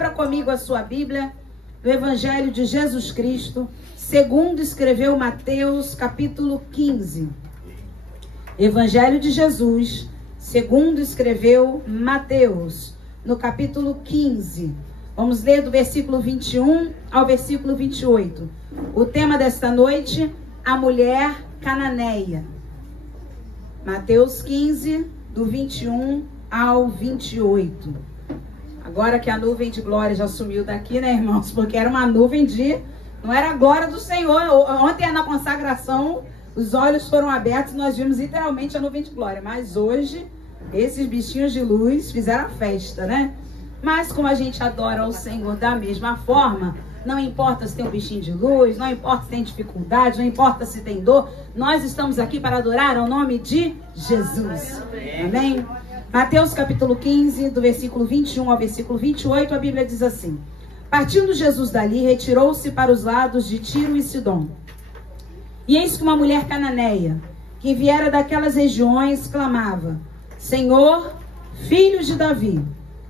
Abra comigo a sua Bíblia, do Evangelho de Jesus Cristo, segundo escreveu Mateus, capítulo 15. Evangelho de Jesus, segundo escreveu Mateus, no capítulo 15. Vamos ler do versículo 21 ao versículo 28. O tema desta noite, a mulher cananeia. Mateus 15, do 21 ao 28. Agora que a nuvem de glória já sumiu daqui, né, irmãos? Porque era uma nuvem não era a glória do Senhor. Ontem na consagração, os olhos foram abertos e nós vimos literalmente a nuvem de glória. Mas hoje, esses bichinhos de luz fizeram a festa, né? Mas como a gente adora o Senhor da mesma forma, não importa se tem um bichinho de luz, não importa se tem dificuldade, não importa se tem dor, nós estamos aqui para adorar ao nome de Jesus. Amém? Mateus capítulo 15, do versículo 21 ao versículo 28, a Bíblia diz assim: Partindo Jesus dali, retirou-se para os lados de Tiro e Sidom. E eis que uma mulher cananeia, que viera daquelas regiões, clamava: Senhor, filho de Davi,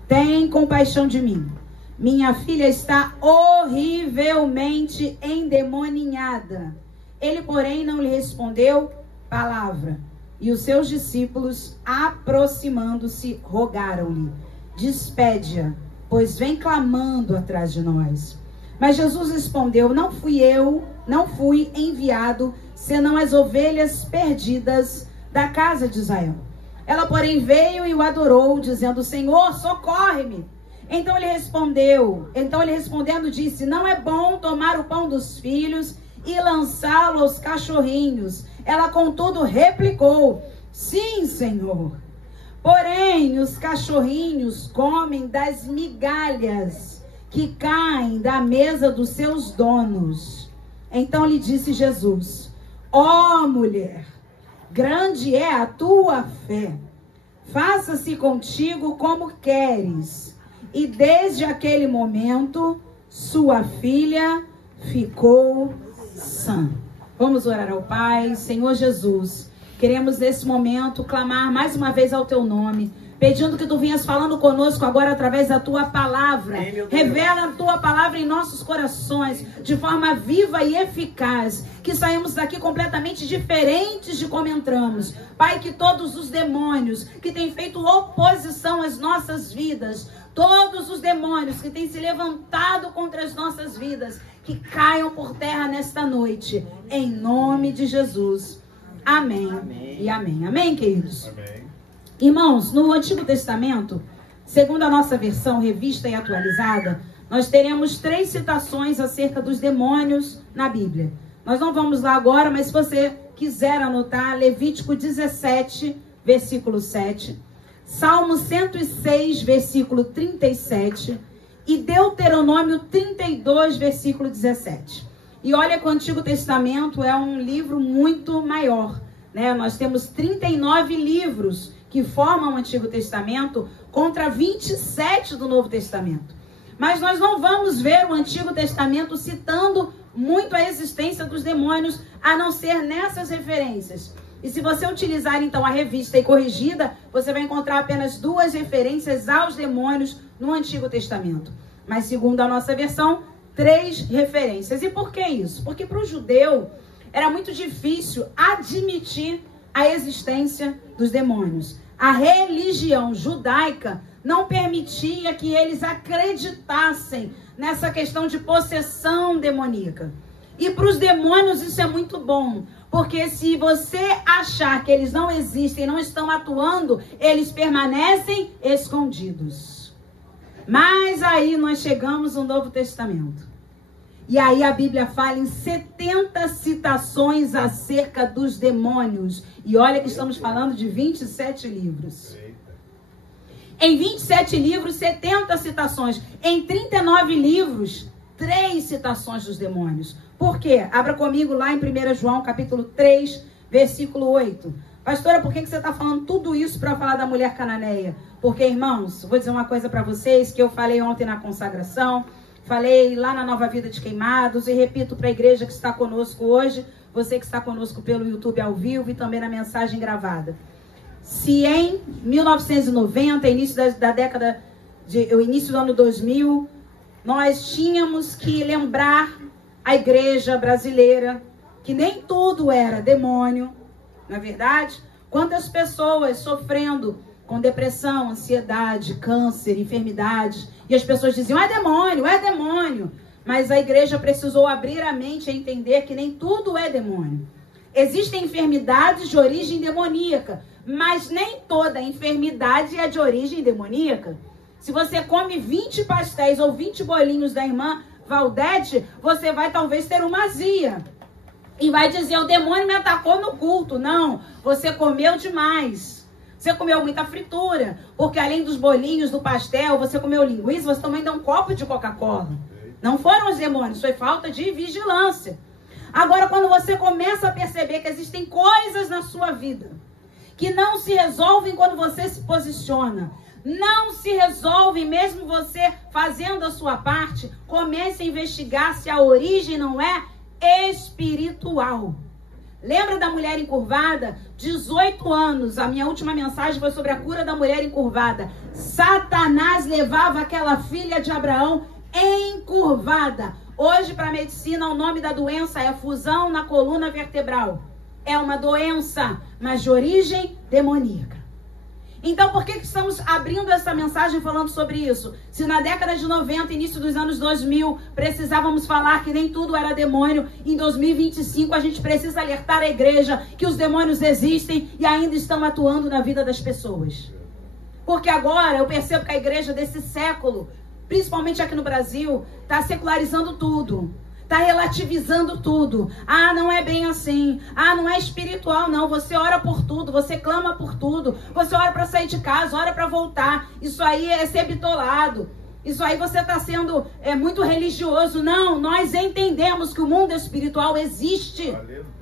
tem compaixão de mim. Minha filha está horrivelmente endemoninhada. Ele, porém, não lhe respondeu palavra. E os seus discípulos, aproximando-se, rogaram-lhe: Despede-a, pois vem clamando atrás de nós. Mas Jesus respondeu: Não fui enviado, senão as ovelhas perdidas da casa de Israel. Ela, porém, veio e o adorou, dizendo: Senhor, socorre-me. Então ele respondendo, disse: Não é bom tomar o pão dos filhos e lançá-lo aos cachorrinhos. Ela, contudo, replicou: Sim, Senhor. Porém, os cachorrinhos comem das migalhas que caem da mesa dos seus donos. Então lhe disse Jesus: Ó mulher, grande é a tua fé. Faça-se contigo como queres. E desde aquele momento, sua filha ficou sã. Vamos orar ao Pai. Senhor Jesus, queremos nesse momento clamar mais uma vez ao teu nome, pedindo que tu venhas falando conosco agora através da tua palavra. Revela a tua palavra em nossos corações de forma viva e eficaz, que saímos daqui completamente diferentes de como entramos. Pai, que todos os demônios que têm feito oposição às nossas vidas, todos os demônios que têm se levantado contra as nossas vidas, que caiam por terra nesta noite, em nome de Jesus. Amém, amém. E amém. Amém, queridos? Amém. Irmãos, no Antigo Testamento, segundo a nossa versão revista e atualizada, nós teremos 3 citações acerca dos demônios na Bíblia. Nós não vamos lá agora, mas se você quiser anotar, Levítico 17, versículo 7, Salmo 106, versículo 37 e Deuteronômio 32, versículo 17. E olha que o Antigo Testamento é um livro muito maior, né? Nós temos 39 livros que formam o Antigo Testamento contra 27 do Novo Testamento. Mas nós não vamos ver o Antigo Testamento citando muito a existência dos demônios, a não ser nessas referências. E se você utilizar então a revista e corrigida, você vai encontrar apenas 2 referências aos demônios no Antigo Testamento. Mas segundo a nossa versão, 3 referências. E por que isso? Porque para o judeu era muito difícil admitir a existência dos demônios. A religião judaica não permitia que eles acreditassem nessa questão de possessão demoníaca. E para os demônios isso é muito bom, porque se você achar que eles não existem, não estão atuando, eles permanecem escondidos. Mas aí nós chegamos no Novo Testamento. E aí a Bíblia fala em 70 citações acerca dos demônios. E olha que estamos falando de 27 livros. Em 27 livros, 70 citações. Em 39 livros, 3 citações dos demônios. Por quê? Abra comigo lá em 1 João, capítulo 3, versículo 8. Pastora, por que você está falando tudo isso para falar da mulher cananeia? Porque, irmãos, vou dizer uma coisa para vocês que eu falei ontem na consagração, falei lá na Nova Vida de Queimados e repito para a igreja que está conosco hoje, você que está conosco pelo YouTube ao vivo e também na mensagem gravada. Se em 1990, início da década, o início do ano 2000, nós tínhamos que lembrar a igreja brasileira que nem tudo era demônio, não é verdade? Quantas pessoas sofrendo com depressão, ansiedade, câncer, enfermidades, e as pessoas diziam, é demônio, é demônio. Mas a igreja precisou abrir a mente e entender que nem tudo é demônio. Existem enfermidades de origem demoníaca, mas nem toda enfermidade é de origem demoníaca. Se você come 20 pastéis ou 20 bolinhos da irmã Valdete, você vai talvez ter uma azia. E vai dizer, o demônio me atacou no culto. Não, você comeu demais. Você comeu muita fritura. Porque além dos bolinhos, do pastel, você comeu linguiça, você também deu um copo de Coca-Cola. Não foram os demônios, foi falta de vigilância. Agora, quando você começa a perceber que existem coisas na sua vida que não se resolvem quando você se posiciona, não se resolvem mesmo você fazendo a sua parte, comece a investigar se a origem não é espiritual. Lembra da mulher encurvada? 18 anos, a minha última mensagem foi sobre a cura da mulher encurvada. Satanás levava aquela filha de Abraão encurvada. Hoje, para a medicina, o nome da doença é fusão na coluna vertebral. É uma doença, mas de origem demoníaca. Então, por que estamos abrindo essa mensagem falando sobre isso? Se na década de 90, início dos anos 2000, precisávamos falar que nem tudo era demônio, em 2025 a gente precisa alertar a igreja que os demônios existem e ainda estão atuando na vida das pessoas. Porque agora eu percebo que a igreja desse século, principalmente aqui no Brasil, está secularizando tudo. Está relativizando tudo. Ah, não é bem assim. Ah, não é espiritual, não. Você ora por tudo, você clama por tudo. Você ora para sair de casa, ora para voltar. Isso aí é ser bitolado. Isso aí você está sendo muito religioso. Não, nós entendemos que o mundo espiritual existe.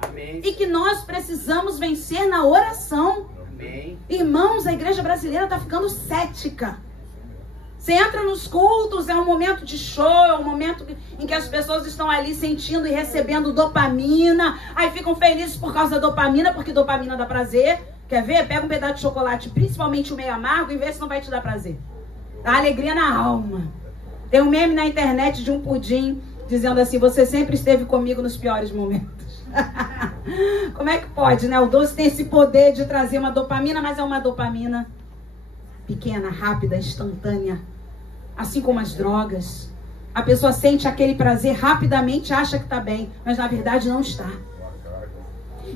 Amém. E que nós precisamos vencer na oração. Amém. Irmãos, a igreja brasileira está ficando cética. Você entra nos cultos, é um momento de show, é um momento em que as pessoas estão ali sentindo e recebendo dopamina. Aí ficam felizes por causa da dopamina, porque dopamina dá prazer. Quer ver? Pega um pedaço de chocolate, principalmente o meio amargo, e vê se não vai te dar prazer. Dá alegria na alma. Tem um meme na internet de um pudim dizendo assim, você sempre esteve comigo nos piores momentos. Como é que pode, né? O doce tem esse poder de trazer uma dopamina, mas é uma dopamina pequena, rápida, instantânea. Assim como as drogas. A pessoa sente aquele prazer rapidamente, acha que está bem, mas na verdade não está.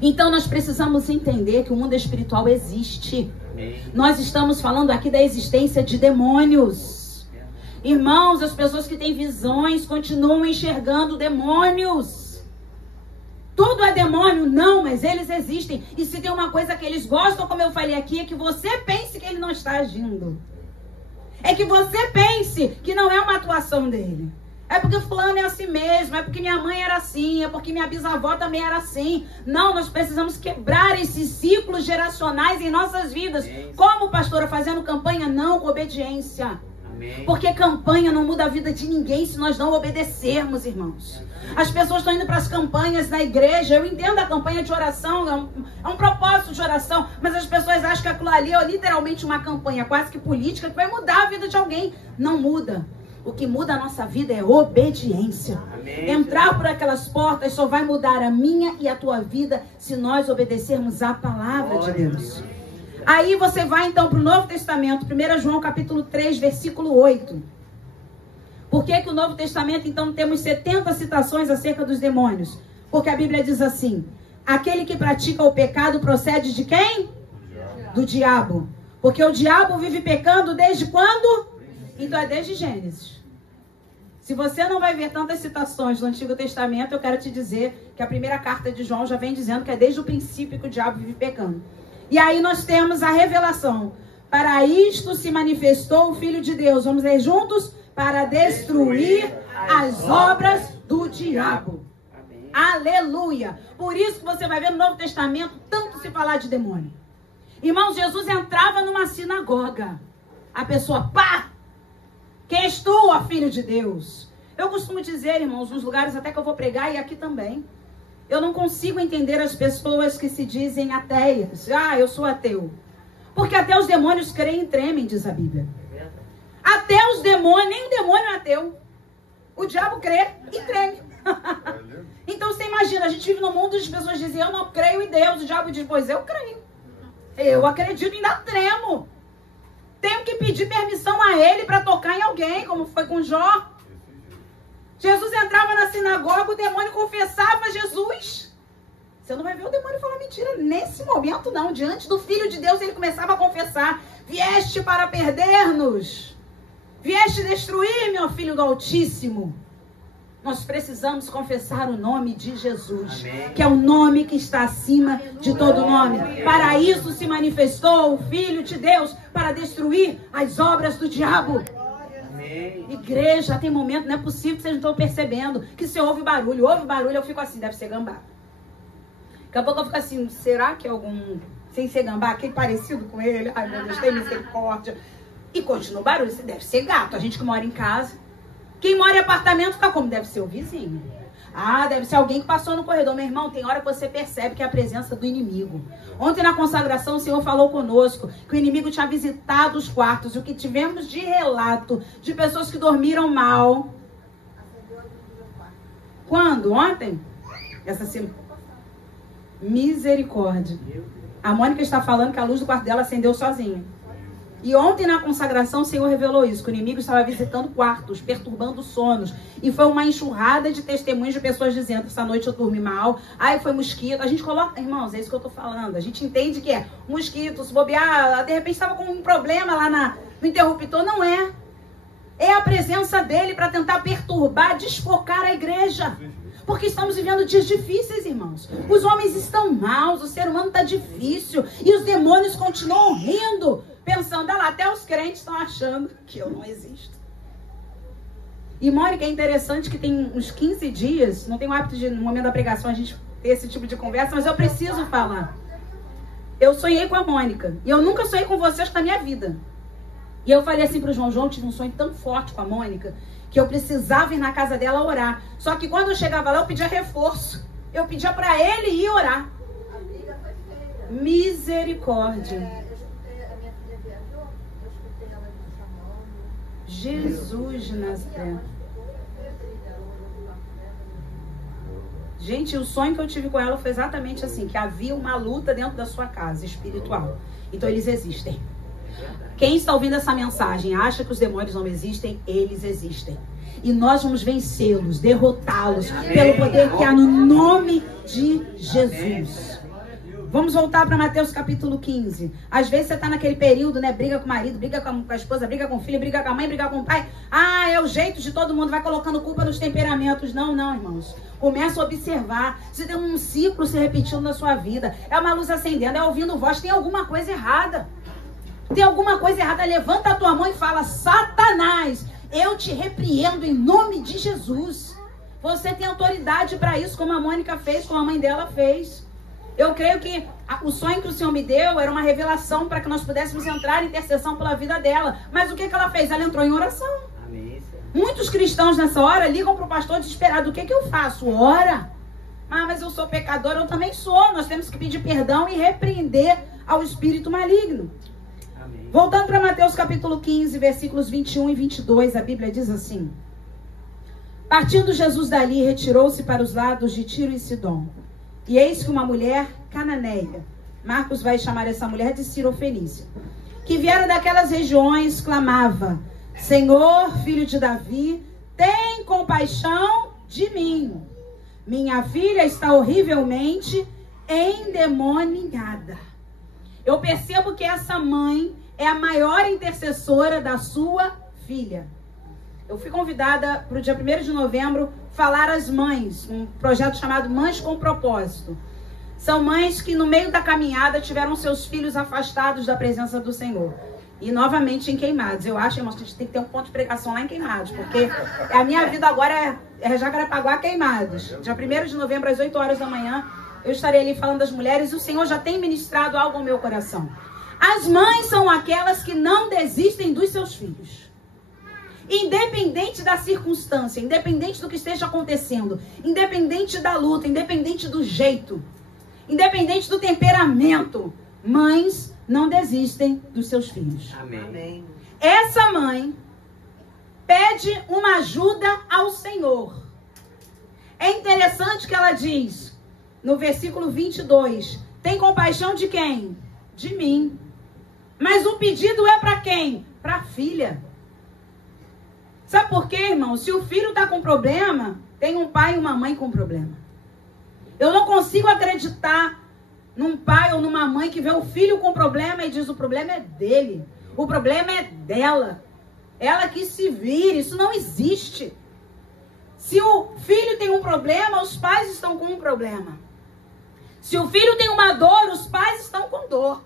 Então nós precisamos entender que o mundo espiritual existe. Nós estamos falando aqui da existência de demônios. Irmãos, as pessoas que têm visões continuam enxergando demônios. Tudo é demônio? Não, mas eles existem. E se tem uma coisa que eles gostam, como eu falei aqui, é que você pense que ele não está agindo. É que você pense que não é uma atuação dele. É porque fulano é assim mesmo, é porque minha mãe era assim, é porque minha bisavó também era assim. Não, nós precisamos quebrar esses ciclos geracionais em nossas vidas. Como pastora, fazendo campanha? Não, com obediência. Porque campanha não muda a vida de ninguém se nós não obedecermos, irmãos. As pessoas estão indo para as campanhas na igreja. Eu entendo a campanha de oração, é um propósito de oração, mas as pessoas acham que aquilo ali é literalmente uma campanha quase que política que vai mudar a vida de alguém. Não muda. O que muda a nossa vida é obediência. Amém. Entrar por aquelas portas só vai mudar a minha e a tua vida se nós obedecermos a palavra de Deus. Aí você vai então para o Novo Testamento, 1 João capítulo 3, versículo 8. Por que o Novo Testamento então temos 70 citações acerca dos demônios? Porque a Bíblia diz assim, aquele que pratica o pecado procede de quem? Do diabo. Porque o diabo vive pecando desde quando? Então é desde Gênesis. Se você não vai ver tantas citações do Antigo Testamento, eu quero te dizer que a primeira carta de João já vem dizendo que é desde o princípio que o diabo vive pecando. E aí nós temos a revelação. Para isto se manifestou o Filho de Deus. Vamos ler juntos? Para destruir as obras do diabo. Amém. Aleluia. Por isso que você vai ver no Novo Testamento tanto se falar de demônio. Irmãos, Jesus entrava numa sinagoga. A pessoa, pá! Quem és tu, ó Filho de Deus? Eu costumo dizer, irmãos, nos lugares até que eu vou pregar e aqui também. Eu não consigo entender as pessoas que se dizem ateias. Ah, eu sou ateu. Porque até os demônios creem e tremem, diz a Bíblia. Até os demônios, nem o demônio é ateu. O diabo crê e treme. Então você imagina, a gente vive num mundo de pessoas dizem, eu não creio em Deus. O diabo diz, pois eu creio. Eu acredito e ainda tremo. Tenho que pedir permissão a ele para tocar em alguém, como foi com Jó. Jesus entrava na sinagoga, o demônio confessava Jesus. Você não vai ver o demônio falar mentira nesse momento, não. Diante do Filho de Deus, ele começava a confessar. Vieste para perder-nos. Vieste destruir, meu Filho do Altíssimo. Nós precisamos confessar o nome de Jesus. Amém. Que é o nome que está acima de todo nome. Para isso se manifestou o Filho de Deus, para destruir as obras do diabo. Igreja, tem momento, não é possível que vocês não estão percebendo, que você ouve barulho, eu fico assim, deve ser gambá. Daqui a pouco eu fico assim, será que é algum, sem ser gambá, aquele parecido com ele? Ai meu Deus, tem misericórdia. E continua o barulho, deve ser gato, a gente que mora em casa. Quem mora em apartamento fica como? Deve ser o vizinho. Ah, deve ser alguém que passou no corredor. Meu irmão, tem hora que você percebe que é a presença do inimigo. Ontem na consagração o Senhor falou conosco que o inimigo tinha visitado os quartos. E o que tivemos de relato de pessoas que dormiram mal. Quando? Ontem? Essa semana. Misericórdia. A Mônica está falando que a luz do quarto dela acendeu sozinha. E ontem na consagração o Senhor revelou isso, que o inimigo estava visitando quartos, perturbando sonos. E foi uma enxurrada de testemunhos de pessoas dizendo, essa noite eu dormi mal, ai foi mosquito. A gente coloca, irmãos, é isso que eu estou falando. A gente entende que é mosquito, se bobear, de repente estava com um problema lá no interruptor. Não é. É a presença dele para tentar perturbar, desfocar a igreja. Porque estamos vivendo dias difíceis, irmãos. Os homens estão maus, o ser humano está difícil. E os demônios continuam rindo. Pensando, olha lá, até os crentes estão achando que eu não existo. E Mônica, é interessante que tem uns 15 dias, não tenho o hábito de, no momento da pregação, a gente ter esse tipo de conversa, mas eu preciso falar. Eu sonhei com a Mônica. E eu nunca sonhei com vocês na minha vida. E eu falei assim pro João, eu tive um sonho tão forte com a Mônica, que eu precisava ir na casa dela orar. Só que quando eu chegava lá, eu pedia reforço. Eu pedia para ele ir orar. Misericórdia. Jesus de Nazaré. Gente, o sonho que eu tive com ela foi exatamente assim, que havia uma luta dentro da sua casa espiritual. Então eles existem. Quem está ouvindo essa mensagem acha que os demônios não existem, eles existem. E nós vamos vencê-los, derrotá-los, pelo poder que há no nome de Jesus. Vamos voltar para Mateus capítulo 15. Às vezes você está naquele período, né? Briga com o marido, briga com a esposa, briga com o filho, briga com a mãe, briga com o pai. Ah, é o jeito de todo mundo, vai colocando culpa nos temperamentos. Não, não, irmãos. Começa a observar. Se tem um ciclo se repetindo na sua vida, é uma luz acendendo, é ouvindo voz, tem alguma coisa errada. Tem alguma coisa errada. Levanta a tua mão e fala, Satanás, eu te repreendo em nome de Jesus. Você tem autoridade para isso, como a Mônica fez, como a mãe dela fez. Eu creio que o sonho que o Senhor me deu era uma revelação para que nós pudéssemos entrar em intercessão pela vida dela. Mas o que ela fez? Ela entrou em oração. Amém. Muitos cristãos nessa hora ligam para o pastor desesperado. O que eu faço? Ora. Ah, mas eu sou pecador, eu também sou. Nós temos que pedir perdão e repreender ao espírito maligno. Amém. Voltando para Mateus capítulo 15, versículos 21 e 22, a Bíblia diz assim. Partindo Jesus dali, retirou-se para os lados de Tiro e Sidom. E eis que uma mulher cananeia, Marcos vai chamar essa mulher de Sirofenícia, que viera daquelas regiões, clamava, Senhor, filho de Davi, tem compaixão de mim. Minha filha está horrivelmente endemoniada. Eu percebo que essa mãe é a maior intercessora da sua filha. Eu fui convidada para o dia 1º de novembro falar às mães, um projeto chamado Mães com Propósito. São mães que no meio da caminhada tiveram seus filhos afastados da presença do Senhor. E novamente em Queimados. Eu acho, irmãos, que a gente tem que ter um ponto de pregação lá em Queimados, porque a minha vida agora é Jacarepaguá, Queimados. Dia 1º de novembro, às 8 horas da manhã, eu estarei ali falando das mulheres e o Senhor já tem ministrado algo ao meu coração. As mães são aquelas que não desistem dos seus filhos. Independente da circunstância, independente do que esteja acontecendo, independente da luta, independente do jeito, independente do temperamento, mães não desistem dos seus filhos. Amém. Essa mãe pede uma ajuda ao Senhor. Senhor. É interessante que ela diz, no versículo 22, tem compaixão de quem? De mim. Mas o pedido é para quem? Para a filha. Sabe por quê, irmão? Se o filho está com problema, tem um pai e uma mãe com problema. Eu não consigo acreditar num pai ou numa mãe que vê o filho com problema e diz o problema é dele. O problema é dela. Ela que se vire. Isso não existe. Se o filho tem um problema, os pais estão com um problema. Se o filho tem uma dor, os pais estão com dor.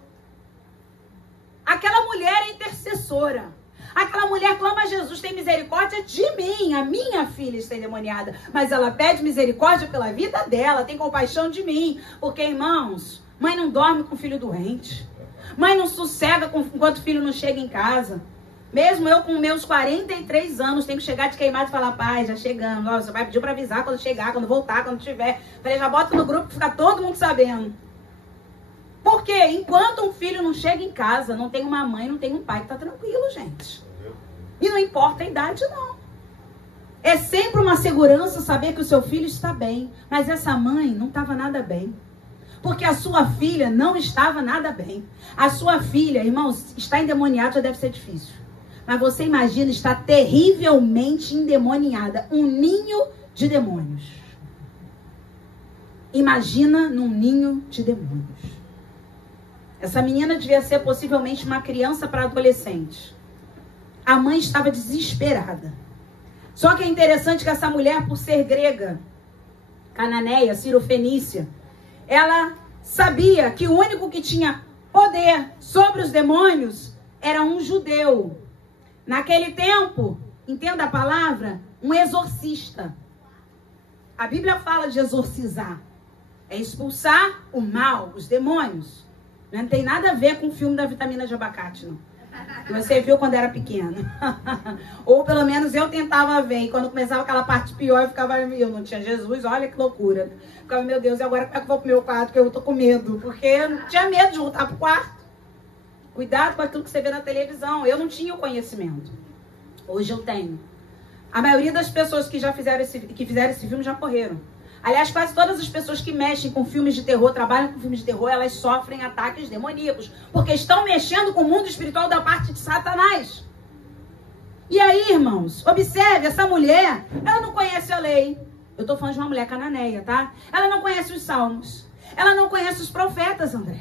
Aquela mulher é intercessora. Aquela mulher clama a Jesus, tem misericórdia de mim. A minha filha está endemoniada. Mas ela pede misericórdia pela vida dela. Tem compaixão de mim. Porque, irmãos, mãe não dorme com filho doente. Mãe não sossega enquanto o filho não chega em casa. Mesmo eu com meus 43 anos, tenho que chegar de queimado e falar, pai, já chegando. Você vai pedir para avisar quando chegar, quando voltar, quando tiver. Falei, já bota no grupo que fica todo mundo sabendo. Porque enquanto um filho não chega em casa, não tem uma mãe, não tem um pai que tá tranquilo, gente. E não importa a idade, não. É sempre uma segurança saber que o seu filho está bem. Mas essa mãe não estava nada bem. Porque a sua filha não estava nada bem. A sua filha, irmãos, está endemoniada, já deve ser difícil. Mas você imagina, está terrivelmente endemoniada. Um ninho de demônios. Imagina num ninho de demônios. Essa menina devia ser possivelmente uma criança para adolescente. A mãe estava desesperada. Só que é interessante que essa mulher, por ser grega, cananeia, cirofenícia, ela sabia que o único que tinha poder sobre os demônios era um judeu. Naquele tempo, entenda a palavra, um exorcista. A Bíblia fala de exorcizar. É expulsar o mal, os demônios. Não tem nada a ver com o filme da vitamina de abacate, não. Que você viu quando era pequeno. Ou pelo menos eu tentava ver. E quando começava aquela parte pior, eu ficava, eu não tinha Jesus, olha que loucura. Ficava, meu Deus, e agora como é que eu vou pro meu quarto? Porque eu tô com medo. Porque eu não tinha medo de voltar pro quarto. Cuidado com aquilo que você vê na televisão. Eu não tinha o conhecimento. Hoje eu tenho. A maioria das pessoas que já fizeram esse filme já morreram. Aliás, quase todas as pessoas que mexem com filmes de terror, trabalham com filmes de terror, elas sofrem ataques demoníacos. Porque estão mexendo com o mundo espiritual da parte de Satanás. E aí, irmãos, observe, essa mulher, ela não conhece a lei. Eu estou falando de uma mulher cananeia, tá? Ela não conhece os salmos. Ela não conhece os profetas, André.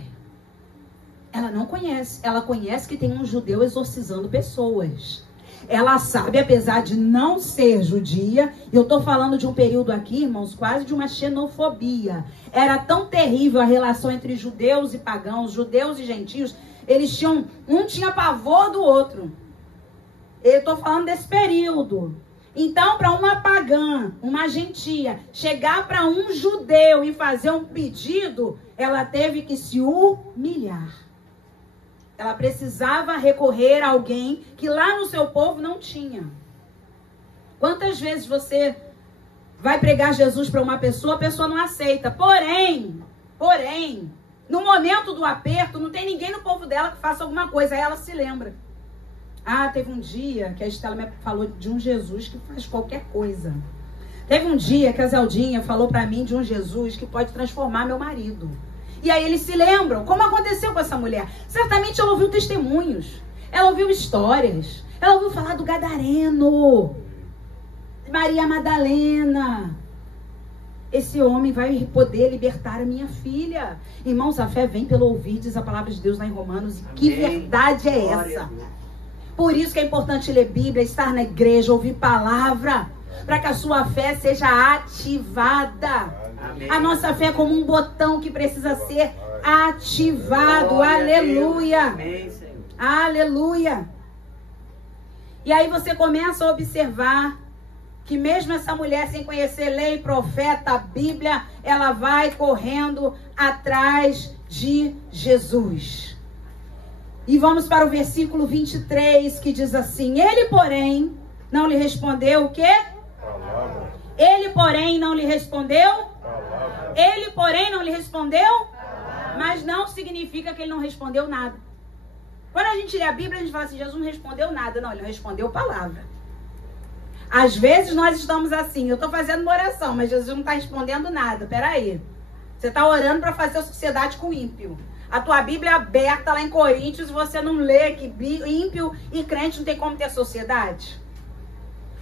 Ela não conhece. Ela conhece que tem um judeu exorcizando pessoas. Ela sabe, apesar de não ser judia, eu estou falando de um período aqui, irmãos, quase de uma xenofobia. Era tão terrível a relação entre judeus e pagãos, judeus e gentios. Eles tinham, um tinha pavor do outro. Eu estou falando desse período. Então, para uma pagã, uma gentia, chegar para um judeu e fazer um pedido, ela teve que se humilhar. Ela precisava recorrer a alguém que lá no seu povo não tinha. Quantas vezes você vai pregar Jesus para uma pessoa, a pessoa não aceita. Porém, no momento do aperto, não tem ninguém no povo dela que faça alguma coisa. Aí ela se lembra. Ah, teve um dia que a Estela me falou de um Jesus que faz qualquer coisa. Teve um dia que a Zeldinha falou para mim de um Jesus que pode transformar meu marido. E aí eles se lembram, como aconteceu com essa mulher. Certamente ela ouviu testemunhos, ela ouviu histórias, ela ouviu falar do Gadareno, Maria Madalena. Esse homem vai poder libertar a minha filha. Irmãos, a fé vem pelo ouvir, diz a palavra de Deus lá em Romanos. E que verdade é essa? Por isso que é importante ler Bíblia, estar na igreja, ouvir palavra, para que a sua fé seja ativada. Amém. A nossa fé é como um botão que precisa ser ativado. Aleluia. Amém, Senhor. Aleluia. E aí você começa a observar que mesmo essa mulher sem conhecer lei, profeta, Bíblia, ela vai correndo atrás de Jesus. E vamos para o versículo 23, que diz assim: ele, porém, não lhe respondeu o quê? Palavra. Ele, porém, não lhe respondeu? Palavra. Ele, porém, não lhe respondeu? Palavra. Mas não significa que ele não respondeu nada. Quando a gente lê a Bíblia, a gente fala assim, Jesus não respondeu nada. Não, ele não respondeu palavra. Às vezes nós estamos assim, eu estou fazendo uma oração, mas Jesus não está respondendo nada. Peraí. Você está orando para fazer sociedade com ímpio. A tua Bíblia é aberta lá em Coríntios, você não lê que ímpio e crente não tem como ter sociedade?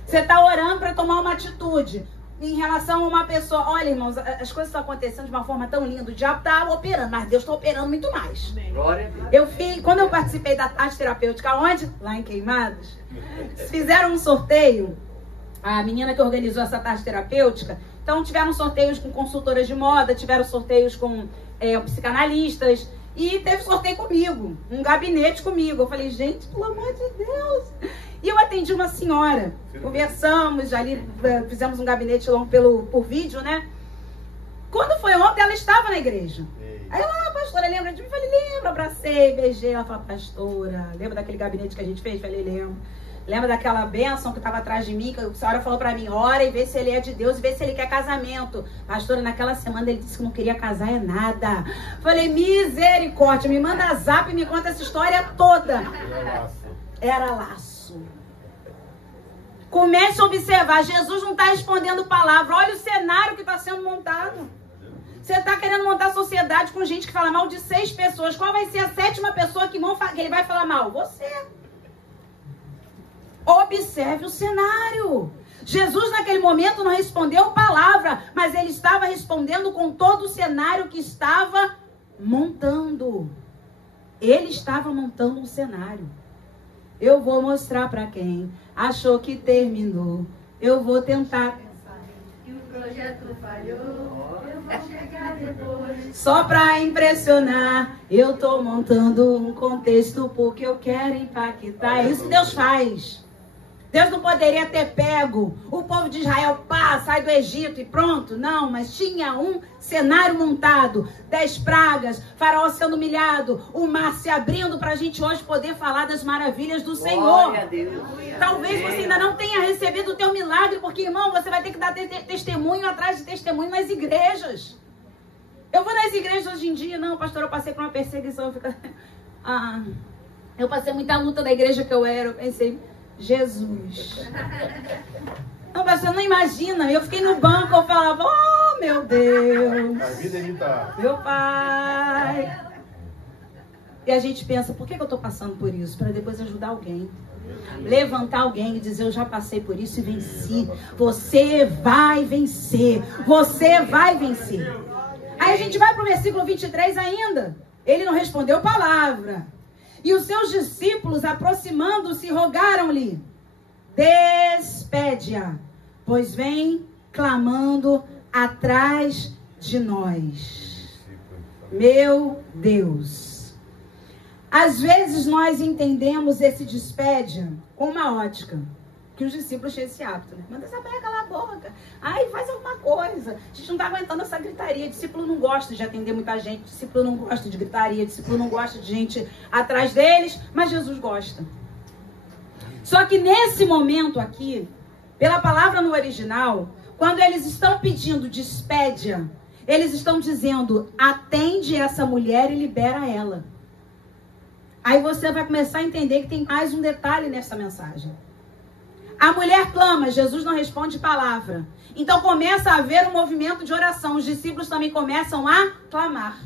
Você está orando para tomar uma atitude em relação a uma pessoa. Olha, irmãos, as coisas estão acontecendo de uma forma tão linda. O diabo está operando, mas Deus está operando muito mais. Glória a Deus. Quando eu participei da tarde terapêutica, onde? Lá em Queimados, fizeram um sorteio. A menina que organizou essa tarde terapêutica. Então, tiveram sorteios com consultoras de moda, tiveram sorteios com psicanalistas. E teve sorteio comigo, um gabinete comigo. Eu falei, gente, pelo amor de Deus. E eu atendi uma senhora. Conversamos, ali fizemos um gabinete longo por vídeo, né? Quando foi ontem, ela estava na igreja. Aí ela, pastora, lembra de mim? Eu falei, lembro, abracei, beijei. Ela falou, pastora, lembra daquele gabinete que a gente fez? Eu falei, lembro. Lembra daquela bênção que estava atrás de mim, que a senhora falou para mim, ora e vê se ele é de Deus, e vê se ele quer casamento. Pastora, naquela semana ele disse que não queria casar é nada. Falei, misericórdia, me manda zap e me conta essa história toda. Era laço. Comece a observar, Jesus não está respondendo palavra. Olha o cenário que está sendo montado. Você está querendo montar sociedade com gente que fala mal de 6 pessoas. Qual vai ser a 7ª pessoa que ele vai falar mal? Você. Observe o cenário. Jesus naquele momento não respondeu palavra, mas ele estava respondendo com todo o cenário que estava montando. Ele estava montando um cenário. Eu vou mostrar para quem achou que terminou. Eu vou tentar. Que o projeto falhou, eu vou chegar depois. Só para impressionar, eu tô montando um contexto porque eu quero impactar. É isso que Deus faz. Deus não poderia ter pego o povo de Israel, sai do Egito e pronto. Não, mas tinha um cenário montado. 10 pragas, Faraó sendo humilhado, o mar se abrindo para a gente hoje poder falar das maravilhas do Senhor. Glória a Deus. Talvez você ainda não tenha recebido o teu milagre, porque, irmão, você vai ter que dar testemunho atrás de testemunho nas igrejas. Eu vou nas igrejas hoje em dia, não, pastor, eu passei por uma perseguição. Eu passei muita luta da igreja que eu era, eu pensei... Jesus. Não, você não imagina. Eu fiquei no banco, eu falava, oh meu Deus, meu pai. E a gente pensa, por que eu estou passando por isso? Para depois ajudar alguém. Levantar alguém e dizer, eu já passei por isso e venci. Você vai vencer. Você vai vencer. Aí a gente vai para o versículo 23 ainda. Ele não respondeu palavra. E os seus discípulos, aproximando-se, rogaram-lhe, despede-a, pois vem clamando atrás de nós. Meu Deus. Às vezes nós entendemos esse despede com uma ótica. Que os discípulos tinham esse hábito, né? Manda essa mulher calar a boca. Ai, faz alguma coisa. A gente não está aguentando essa gritaria. Discípulo não gosta de atender muita gente. Discípulo não gosta de gritaria. Discípulo não gosta de gente atrás deles. Mas Jesus gosta. Só que nesse momento aqui, pela palavra no original, quando eles estão pedindo despede-a, eles estão dizendo, atende essa mulher e libera ela. Aí você vai começar a entender que tem mais um detalhe nessa mensagem. A mulher clama, Jesus não responde palavra. Então começa a haver um movimento de oração. Os discípulos também começam a clamar.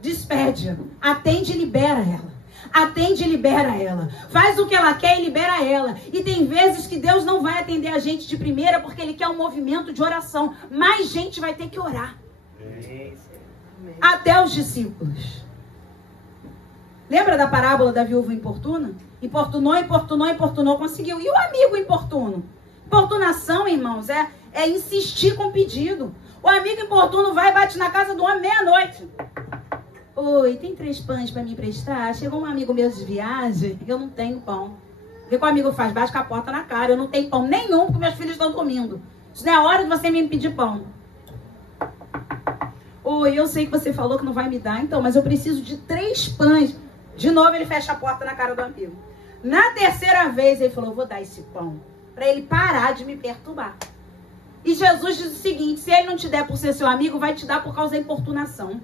Despede-a, atende e libera ela. Atende e libera ela. Faz o que ela quer e libera ela. E tem vezes que Deus não vai atender a gente de primeira porque Ele quer um movimento de oração. Mais gente vai ter que orar. Até os discípulos. Lembra da parábola da viúva importuna? Importunou, importunou, importunou, conseguiu. E o amigo importuno? Importunação, irmãos, é insistir com o pedido. O amigo importuno vai e bate na casa do homem meia-noite. Oi, tem 3 pães para me emprestar? Chegou um amigo meu de viagem, eu não tenho pão. O que o amigo faz? Bate com a porta na cara. Eu não tenho pão nenhum porque meus filhos estão dormindo. Isso não é hora de você me pedir pão. Oi, eu sei que você falou que não vai me dar, então, mas eu preciso de 3 pães. De novo ele fecha a porta na cara do amigo. Na terceira vez ele falou, vou dar esse pão para ele parar de me perturbar. E Jesus diz o seguinte, se ele não te der por ser seu amigo, vai te dar por causa da importunação.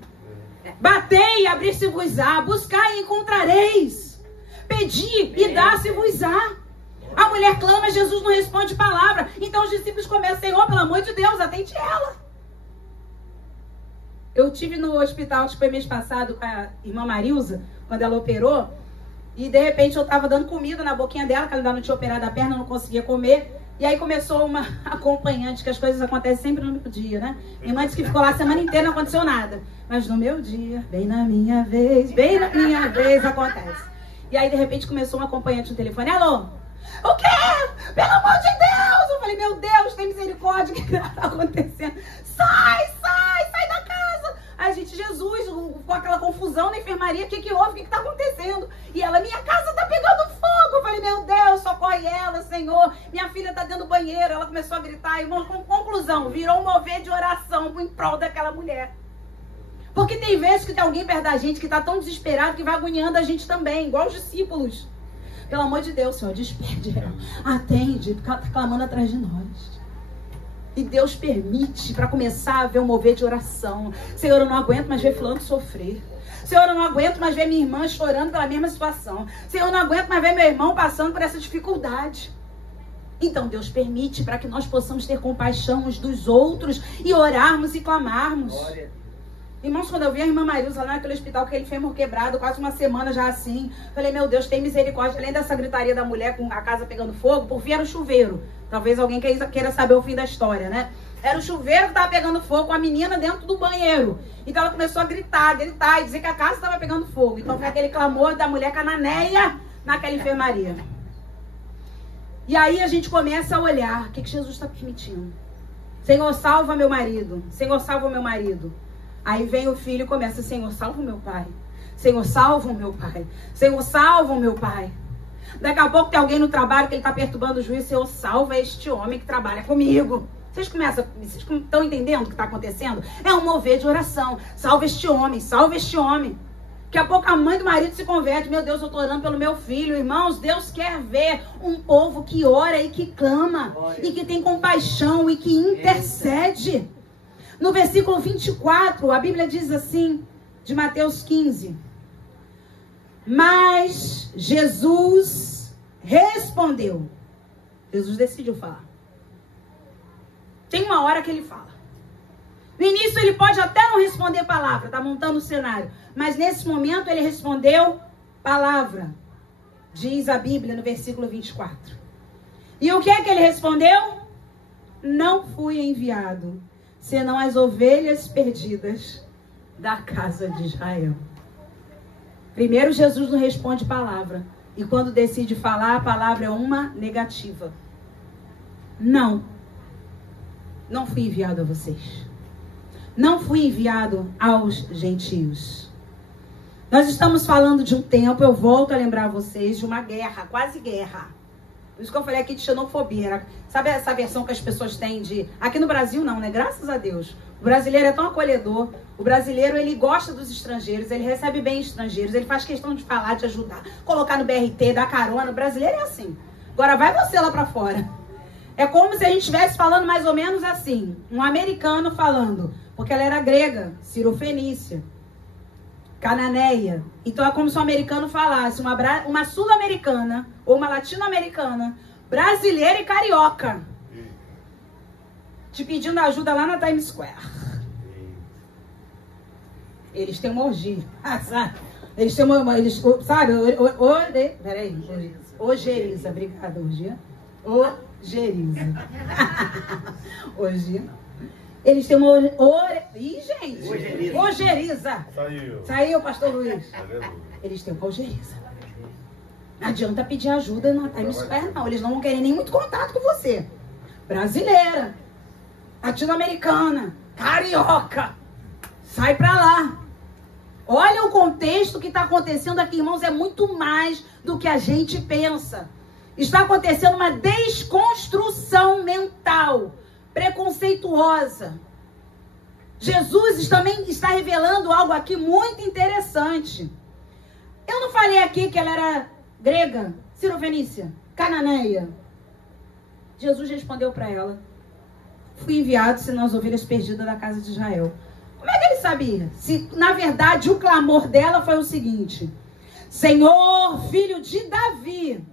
Batei e abrir-se-vos-á, buscai e encontrareis. Pedi e dá-se-vos-á. A mulher clama, Jesus não responde palavra. Então os discípulos começam, Senhor, pelo amor de Deus, atende ela. Eu estive no hospital, acho que foi mês passado, com a irmã Marilza, quando ela operou. E de repente eu estava dando comida na boquinha dela, que ela ainda não tinha operado a perna, não conseguia comer. E aí começou uma acompanhante, que as coisas acontecem sempre no meu dia, né? Minha mãe disse que ficou lá a semana inteira, não aconteceu nada. Mas no meu dia, bem na minha vez, acontece. E aí de repente começou uma acompanhante no telefone, alô? O quê? Pelo amor de Deus! Eu falei, meu Deus, tem misericórdia, o que está acontecendo? Sai da casa! Ai, gente, Jesus, com aquela confusão na enfermaria, o que houve? O que está acontecendo? E ela, minha casa está pegando fogo! Eu falei, meu Deus, socorre ela, Senhor! Minha filha está dentro do banheiro. Ela começou a gritar, e conclusão, virou um mover de oração em prol daquela mulher. Porque tem vezes que tem alguém perto da gente que está tão desesperado que vai agoniando a gente também, igual os discípulos. Pelo amor de Deus, Senhor, despede ela. Atende, porque ela está clamando atrás de nós. E Deus permite para começar a ver um mover de oração. Senhor, eu não aguento mais ver fulano sofrer. Senhor, eu não aguento mais ver minha irmã chorando pela mesma situação. Senhor, eu não aguento mais ver meu irmão passando por essa dificuldade. Então Deus permite para que nós possamos ter compaixão uns dos outros e orarmos e clamarmos. Glória. Irmãos, quando eu vi a irmã Marilza lá naquele hospital com aquele fêmur quebrado, quase uma semana já assim, falei, meu Deus, tem misericórdia. Além dessa gritaria da mulher com a casa pegando fogo, por fim era o chuveiro. Talvez alguém queira saber o fim da história, né? Era o chuveiro que estava pegando fogo com a menina dentro do banheiro. Então ela começou a gritar e dizer que a casa estava pegando fogo. Então foi aquele clamor da mulher cananeia naquela enfermaria. E aí a gente começa a olhar, o que Jesus está permitindo? Senhor, salva meu marido. Senhor, salva meu marido. Aí vem o filho e começa, Senhor, salva o meu pai. Senhor, salva o meu pai. Senhor, salva o meu pai. Daqui a pouco tem alguém no trabalho que ele está perturbando o juiz. Senhor, salva este homem que trabalha comigo. Vocês estão entendendo o que está acontecendo? É um mover de oração. Salva este homem, salva este homem. Daqui a pouco a mãe do marido se converte. Meu Deus, eu estou orando pelo meu filho. Irmãos, Deus quer ver um povo que ora e que clama. E que tem compaixão e que intercede. No versículo 24, a Bíblia diz assim, de Mateus 15. Mas Jesus respondeu. Jesus decidiu falar. Tem uma hora que ele fala. No início ele pode até não responder palavra, está montando o cenário. Mas nesse momento ele respondeu palavra. Diz a Bíblia no versículo 24. E o que é que ele respondeu? Não fui enviado, senão as ovelhas perdidas da casa de Israel. Primeiro Jesus não responde palavra. E quando decide falar, a palavra é uma negativa. Não. Não fui enviado a vocês. Não fui enviado aos gentios. Nós estamos falando de um tempo, eu volto a lembrar vocês, de uma guerra, quase guerra. Por isso que eu falei aqui de xenofobia. Sabe essa versão que as pessoas têm de... Aqui no Brasil não, né? Graças a Deus. O brasileiro é tão acolhedor. O brasileiro, ele gosta dos estrangeiros. Ele recebe bem estrangeiros. Ele faz questão de falar, de ajudar. Colocar no BRT, dar carona. O brasileiro é assim. Agora vai você lá pra fora. É como se a gente estivesse falando mais ou menos assim. Um americano falando. Porque ela era grega. Cirofenícia. Cananeia. Então é como se um americano falasse, uma sul-americana ou uma latino-americana, brasileira e carioca, te pedindo ajuda lá na Times Square. Eles têm uma orgia, sabe? Eles têm uma, sabe? Peraí. Ojeriza, obrigada, orgia. Ojeriza. Orgia. Eles têm uma... Ih, gente! Ojeriza! Saiu, pastor Luiz. Eles têm uma ojeriza. Não adianta pedir ajuda na Times Square, não. Eles não vão querer nem muito contato com você. Brasileira, latino-americana, carioca. Sai pra lá. Olha o contexto que está acontecendo aqui, irmãos. É muito mais do que a gente pensa. Está acontecendo uma desconstrução mental preconceituosa. Jesus também está revelando algo aqui muito interessante. Eu não falei aqui que ela era grega, cirofenícia, cananeia. Jesus respondeu para ela: fui enviado senão as ovelhas perdidas da casa de Israel. Como é que ele sabia? Se, na verdade, o clamor dela foi o seguinte: Senhor, filho de Davi,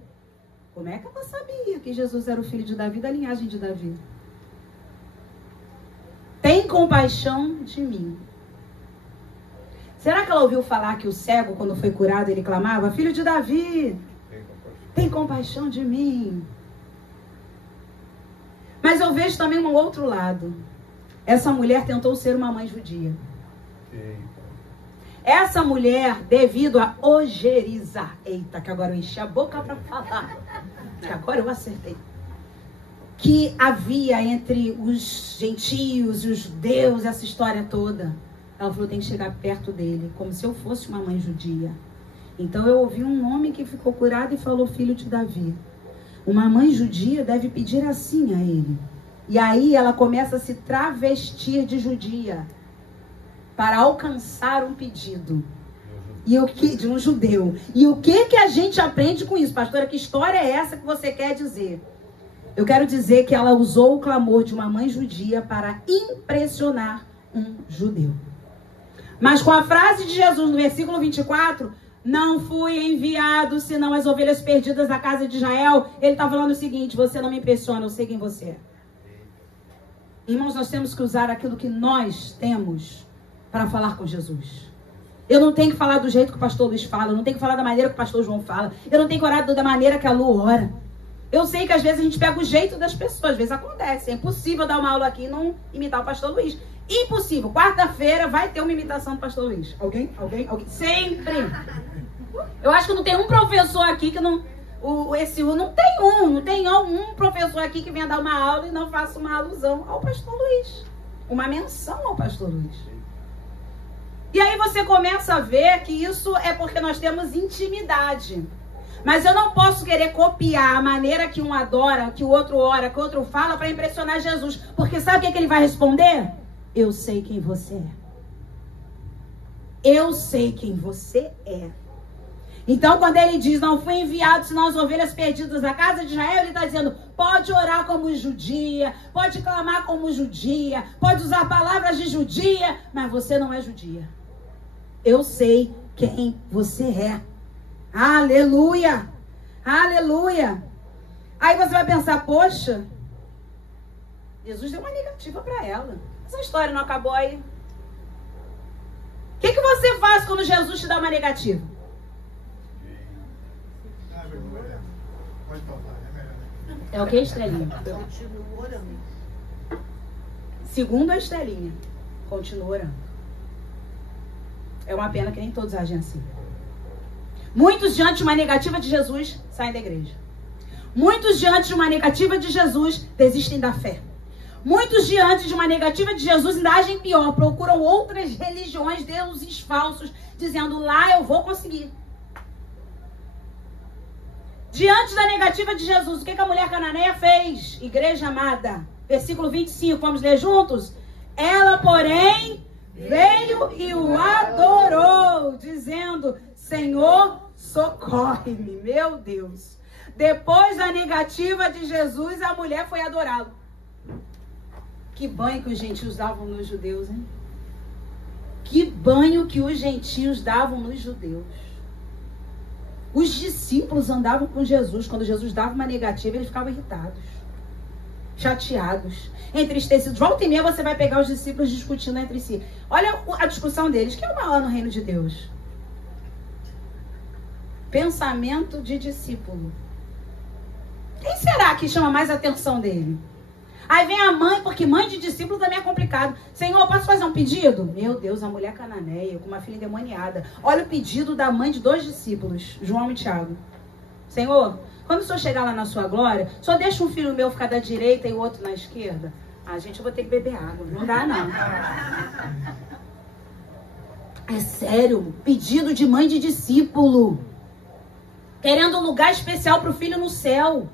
Como é que ela sabia que Jesus era o filho de Davi, da linhagem de Davi? Tem compaixão de mim. Será que ela ouviu falar que o cego, quando foi curado, ele clamava, filho de Davi, tem compaixão de mim? Mas eu vejo também um outro lado. Essa mulher tentou ser uma mãe judia. Essa mulher, devido a ogerizar, eita, que agora eu enchi a boca para falar, que agora eu acertei, que havia entre os gentios e os judeus, essa história toda. Ela falou, tem que chegar perto dele, como se eu fosse uma mãe judia. Então eu ouvi um homem que ficou curado e falou, filho de Davi. Uma mãe judia deve pedir assim a ele. E aí ela começa a se travestir de judia para alcançar um pedido. E o que de um judeu. E o que a gente aprende com isso, pastora? Que história é essa que você quer dizer? Eu quero dizer que ela usou o clamor de uma mãe judia para impressionar um judeu. Mas com a frase de Jesus no versículo 24, não fui enviado senão as ovelhas perdidas da casa de Israel. Ele está falando o seguinte, você não me impressiona, eu sei quem você é. Irmãos, nós temos que usar aquilo que nós temos para falar com Jesus. Eu não tenho que falar do jeito que o pastor Luiz fala, eu não tenho que falar da maneira que o pastor João fala, eu não tenho que orar da maneira que a Lu ora. Eu sei que às vezes a gente pega o jeito das pessoas, às vezes acontece. É impossível dar uma aula aqui e não imitar o pastor Luiz. Impossível. Quarta-feira vai ter uma imitação do pastor Luiz. Alguém? Sempre. Eu acho que não tem um professor aqui que não... não tem um professor aqui que venha dar uma aula e não faça uma alusão ao pastor Luiz. Uma menção ao pastor Luiz. E aí você começa a ver que isso é porque nós temos intimidade. Mas eu não posso querer copiar a maneira que um adora, que o outro ora, que o outro fala para impressionar Jesus. Porque sabe o que ele vai responder? Eu sei quem você é. Eu sei quem você é. Então, quando ele diz, não fui enviado senão as ovelhas perdidas da casa de Israel, ele está dizendo, pode orar como judia, pode clamar como judia, pode usar palavras de judia, mas você não é judia. Eu sei quem você é. Aleluia! Aleluia! Aí você vai pensar, poxa, Jesus deu uma negativa para ela. Essa história não acabou aí? O que você faz quando Jesus te dá uma negativa? É o que, Estrelinha? Segundo a Estrelinha, continua orando. É uma pena que nem todos agem assim. Muitos diante de uma negativa de Jesus saem da igreja. Muitos diante de uma negativa de Jesus desistem da fé. Muitos diante de uma negativa de Jesus ainda agem pior, procuram outras religiões, deuses falsos, dizendo lá eu vou conseguir. Diante da negativa de Jesus, o que a mulher cananeia fez? Igreja amada, versículo 25, vamos ler juntos? Ela, porém, veio e o adorou, dizendo, Senhor, socorre-me, meu Deus. Depois da negativa de Jesus, a mulher foi adorá-lo. Que banho que os gentios davam nos judeus, hein? Que banho que os gentios davam nos judeus. Os discípulos andavam com Jesus. Quando Jesus dava uma negativa, eles ficavam irritados, chateados, entristecidos. Volta e meia você vai pegar os discípulos discutindo entre si. Olha a discussão deles. Quem é o maior no reino de Deus? Pensamento de discípulo. Quem será que chama mais a atenção dele? Aí vem a mãe, porque mãe de discípulo também é complicado. Senhor, eu posso fazer um pedido? Meu Deus, a mulher cananeia, com uma filha endemoniada. Olha o pedido da mãe de 2 discípulos, João e Tiago. Senhor, quando o senhor chegar lá na sua glória, só deixa um filho meu ficar da direita e o outro na esquerda? Ah, gente, eu vou ter que beber água. Não dá, não. É sério, pedido de mãe de discípulo. Querendo um lugar especial para o filho no céu.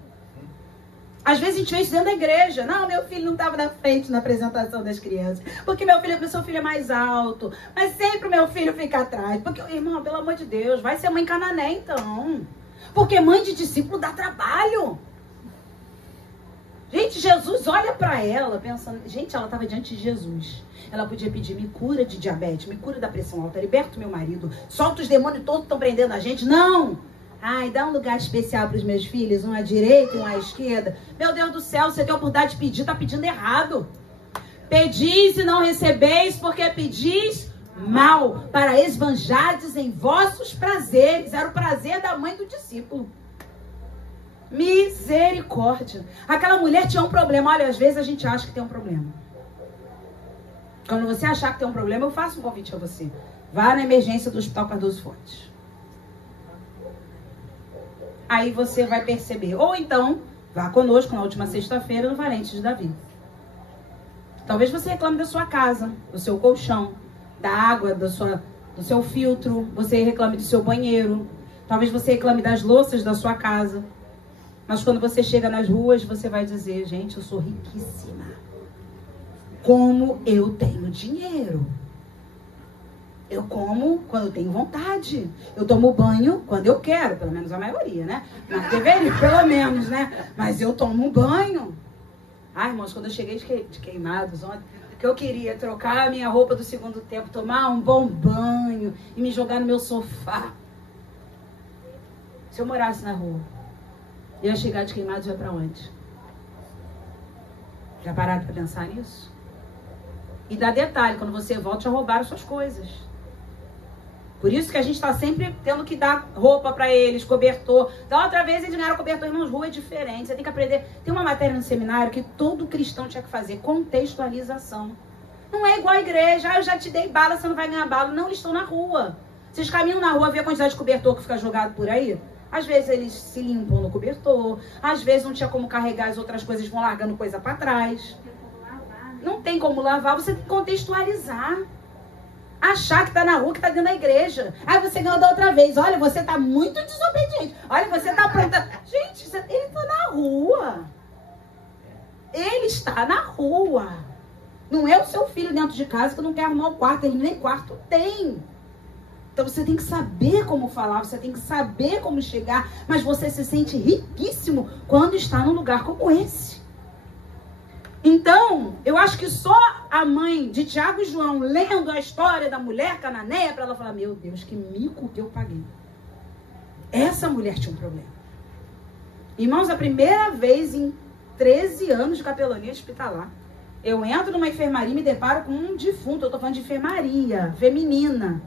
Às vezes a gente vê isso dentro da igreja. Não, meu filho não estava na frente na apresentação das crianças. Porque seu filho é mais alto. Mas sempre o meu filho fica atrás. Porque, irmão, pelo amor de Deus, vai ser mãe canané então. Porque mãe de discípulo dá trabalho. Gente, Jesus olha para ela pensando... Gente, ela estava diante de Jesus. Ela podia pedir, me cura de diabetes, me cura da pressão alta, liberta o meu marido, solta os demônios todos que estão prendendo a gente. Não! Ai, dá um lugar especial para os meus filhos, um à direita e um à esquerda. Meu Deus do céu, você tem a oportunidade de pedir, tá pedindo errado. Pedis e não recebeis, porque pedis mal, para esbanjardes em vossos prazeres. Era o prazer da mãe do discípulo. Misericórdia. Aquela mulher tinha um problema. Olha, às vezes a gente acha que tem um problema. Quando você achar que tem um problema, eu faço um convite a você. Vá na emergência do Hospital Cardoso Fontes. Aí você vai perceber. Ou então, vá conosco na última sexta-feira no Valente de Davi. Talvez você reclame da sua casa, do seu colchão, da água, do seu filtro. Você reclame do seu banheiro. Talvez você reclame das louças da sua casa. Mas quando você chega nas ruas, você vai dizer, gente, eu sou riquíssima. Como eu tenho dinheiro. Eu como quando eu tenho vontade. Eu tomo banho quando eu quero. Pelo menos a maioria, né? Mas deveria, pelo menos, né? Mas eu tomo banho. Ai, irmãos, quando eu cheguei de Queimados ontem, que eu queria trocar a minha roupa do segundo tempo, tomar um bom banho e me jogar no meu sofá. Se eu morasse na rua, eu ia chegar de Queimados e ia pra onde? Já pararam pra pensar nisso? E dá detalhe, quando você volta, já roubaram suas coisas. Por isso que a gente está sempre tendo que dar roupa para eles, cobertor. Da outra vez eles ganharam cobertor, irmãos, rua é diferente. Você tem que aprender. Tem uma matéria no seminário que todo cristão tinha que fazer, contextualização. Não é igual a igreja. Ah, eu já te dei bala, você não vai ganhar bala. Não, eles estão na rua. Vocês caminham na rua, vê a quantidade de cobertor que fica jogado por aí? Às vezes eles se limpam no cobertor. Às vezes não tinha como carregar as outras coisas, vão largando coisa para trás. Não tem como lavar, você tem que contextualizar. Achar que tá na rua, que tá dentro da igreja. Aí você ganhou da outra vez. Olha, você tá muito desobediente. Olha, você tá pronta. Gente, ele tá na rua. Ele está na rua. Não é o seu filho dentro de casa que não quer arrumar o quarto. Ele nem quarto tem. Então você tem que saber como falar, você tem que saber como chegar. Mas você se sente riquíssimo quando está num lugar como esse. Então, eu acho que só a mãe de Tiago e João, lendo a história da mulher cananeia, para ela falar, meu Deus, que mico que eu paguei. Essa mulher tinha um problema. Irmãos, a primeira vez em 13 anos de capelania hospitalar, eu entro numa enfermaria e me deparo com um defunto. Eu estou falando de enfermaria feminina.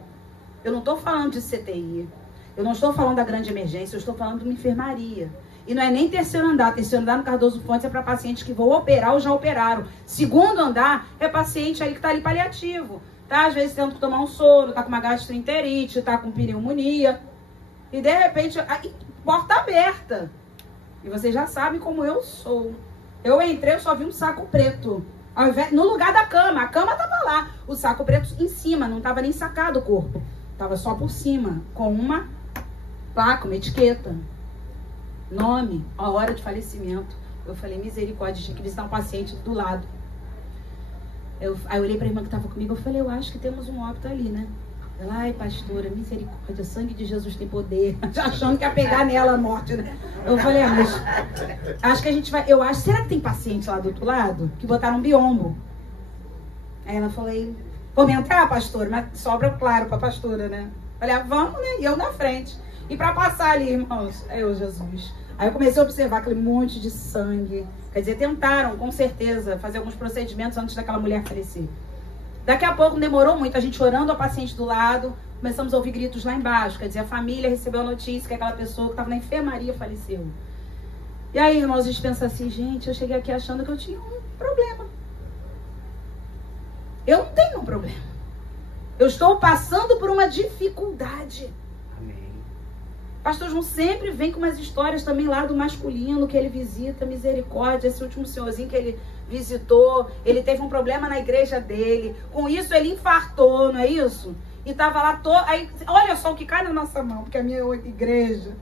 Eu não estou falando de CTI. Eu não estou falando da grande emergência, eu estou falando de uma enfermaria. E não é nem terceiro andar. Terceiro andar no Cardoso Fontes é para pacientes que vão operar ou já operaram. Segundo andar é paciente aí que está ali paliativo. Tá? Às vezes tendo que tomar um soro, tá com uma gastroenterite, tá com pneumonia. E de repente, porta aberta. E vocês já sabem como eu sou. Eu entrei, eu só vi um saco preto. No lugar da cama. A cama tava lá. O saco preto em cima. Não tava nem sacado o corpo. Tava só por cima. Com uma placa, uma etiqueta. Nome, a hora de falecimento. Eu falei, misericórdia, tinha que visitar um paciente do lado. Aí eu olhei pra irmã que estava comigo, eu falei, eu acho que temos um óbito ali, né? Ela, ai, pastora, misericórdia, o sangue de Jesus tem poder. Já achando que ia pegar nela a morte, né? Eu falei, mas acho que a gente vai... será que tem paciente lá do outro lado? Que botaram um biombo. Aí ela falou, vamos entrar, pastora? Mas sobra claro pra pastora, né? Falei, vamos, né? E eu na frente. E para passar ali, irmãos, Jesus. Aí eu comecei a observar aquele monte de sangue. Quer dizer, tentaram, com certeza, fazer alguns procedimentos antes daquela mulher falecer. Daqui a pouco, não demorou muito, a gente orando a paciente do lado, começamos a ouvir gritos lá embaixo. Quer dizer, a família recebeu a notícia que aquela pessoa que estava na enfermaria faleceu. E aí, irmãos, a gente pensa assim, gente, eu cheguei aqui achando que eu tinha um problema. Eu não tenho um problema. Eu estou passando por uma dificuldade. Pastor João sempre vem com umas histórias também lá do masculino que ele visita, misericórdia. Esse último senhorzinho que ele visitou, ele teve um problema na igreja dele. Com isso ele infartou, não é isso? E tava lá aí, olha só o que cai na nossa mão, porque a minha igreja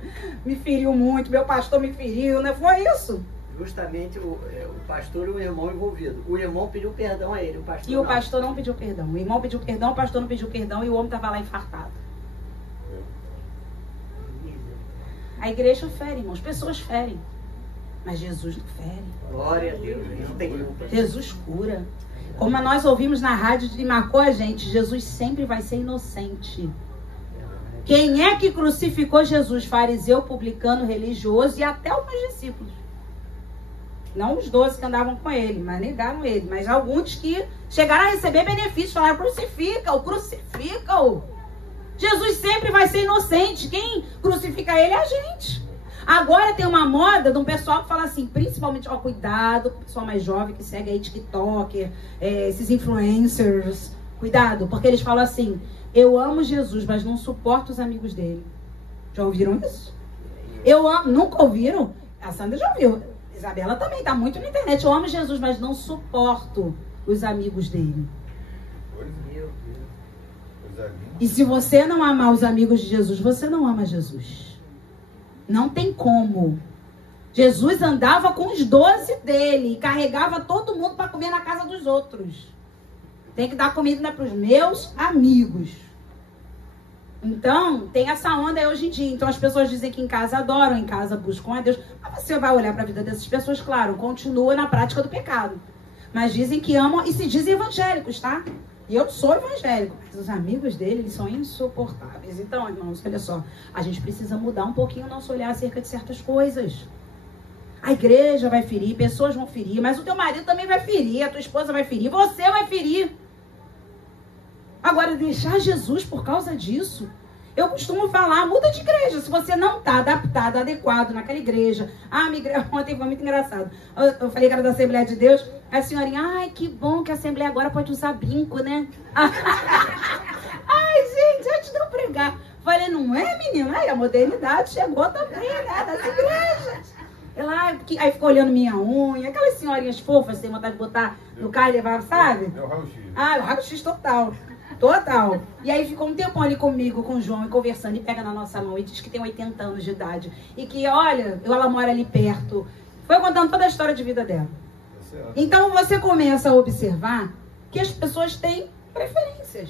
me feriu muito, meu pastor me feriu, né? Foi isso. Justamente o pastor e o irmão envolvido. O irmão pediu perdão a ele, o pastor e não. O pastor não pediu perdão. O irmão pediu perdão, o pastor não pediu perdão e o homem tava lá infartado. A igreja fere, irmãos. Pessoas ferem. Mas Jesus não fere. Glória a Deus. Não tem culpa. Jesus cura. Como nós ouvimos na rádio e marcou a gente, Jesus sempre vai ser inocente. Quem é que crucificou Jesus? Fariseu, publicano, religioso e até alguns discípulos. Não os 12 que andavam com ele, mas negaram ele. Mas alguns que chegaram a receber benefícios, falaram, crucifica-o, crucifica-o. Jesus sempre vai ser inocente. Quem crucifica ele é a gente. Agora tem uma moda de um pessoal que fala assim, principalmente, ó, cuidado com o pessoal mais jovem que segue aí TikToker, esses influencers. Cuidado, porque eles falam assim, eu amo Jesus, mas não suporto os amigos dele. Já ouviram isso? Nunca ouviram? A Sandra já ouviu. Isabela também, tá muito na internet. Eu amo Jesus, mas não suporto os amigos dele. E se você não amar os amigos de Jesus, você não ama Jesus. Não tem como. Jesus andava com os 12 dele e carregava todo mundo para comer na casa dos outros. Tem que dar comida para os meus amigos. Então, tem essa onda aí hoje em dia. Então, as pessoas dizem que em casa adoram, em casa buscam a Deus. Mas você vai olhar para a vida dessas pessoas, claro, continua na prática do pecado. Mas dizem que amam e se dizem evangélicos, tá? E eu sou evangélico. Mas os amigos dele, eles são insuportáveis. Então, irmãos, olha só. A gente precisa mudar um pouquinho o nosso olhar acerca de certas coisas. A igreja vai ferir, pessoas vão ferir, mas o teu marido também vai ferir, a tua esposa vai ferir, você vai ferir. Agora, deixar Jesus por causa disso, eu costumo falar, muda de igreja. Se você não está adaptado, adequado naquela igreja. Ontem foi muito engraçado. Eu falei que era da Assembleia de Deus. A senhorinha, ai, que bom que a Assembleia agora pode usar brinco, né? Ai, gente, antes de eu pregar. Falei, não é, menina? Ai, a modernidade chegou também, né? Das igrejas. Ela, aí ficou olhando minha unha. Aquelas senhorinhas fofas, sem vontade de botar no carro e levar, sabe? É o raio-x. Ah, o raio-x total. Total. E aí ficou um tempão ali comigo, com o João, e conversando, e pega na nossa mão, e diz que tem 80 anos de idade. E que, olha, ela mora ali perto. Foi contando toda a história de vida dela. Então você começa a observar que as pessoas têm preferências.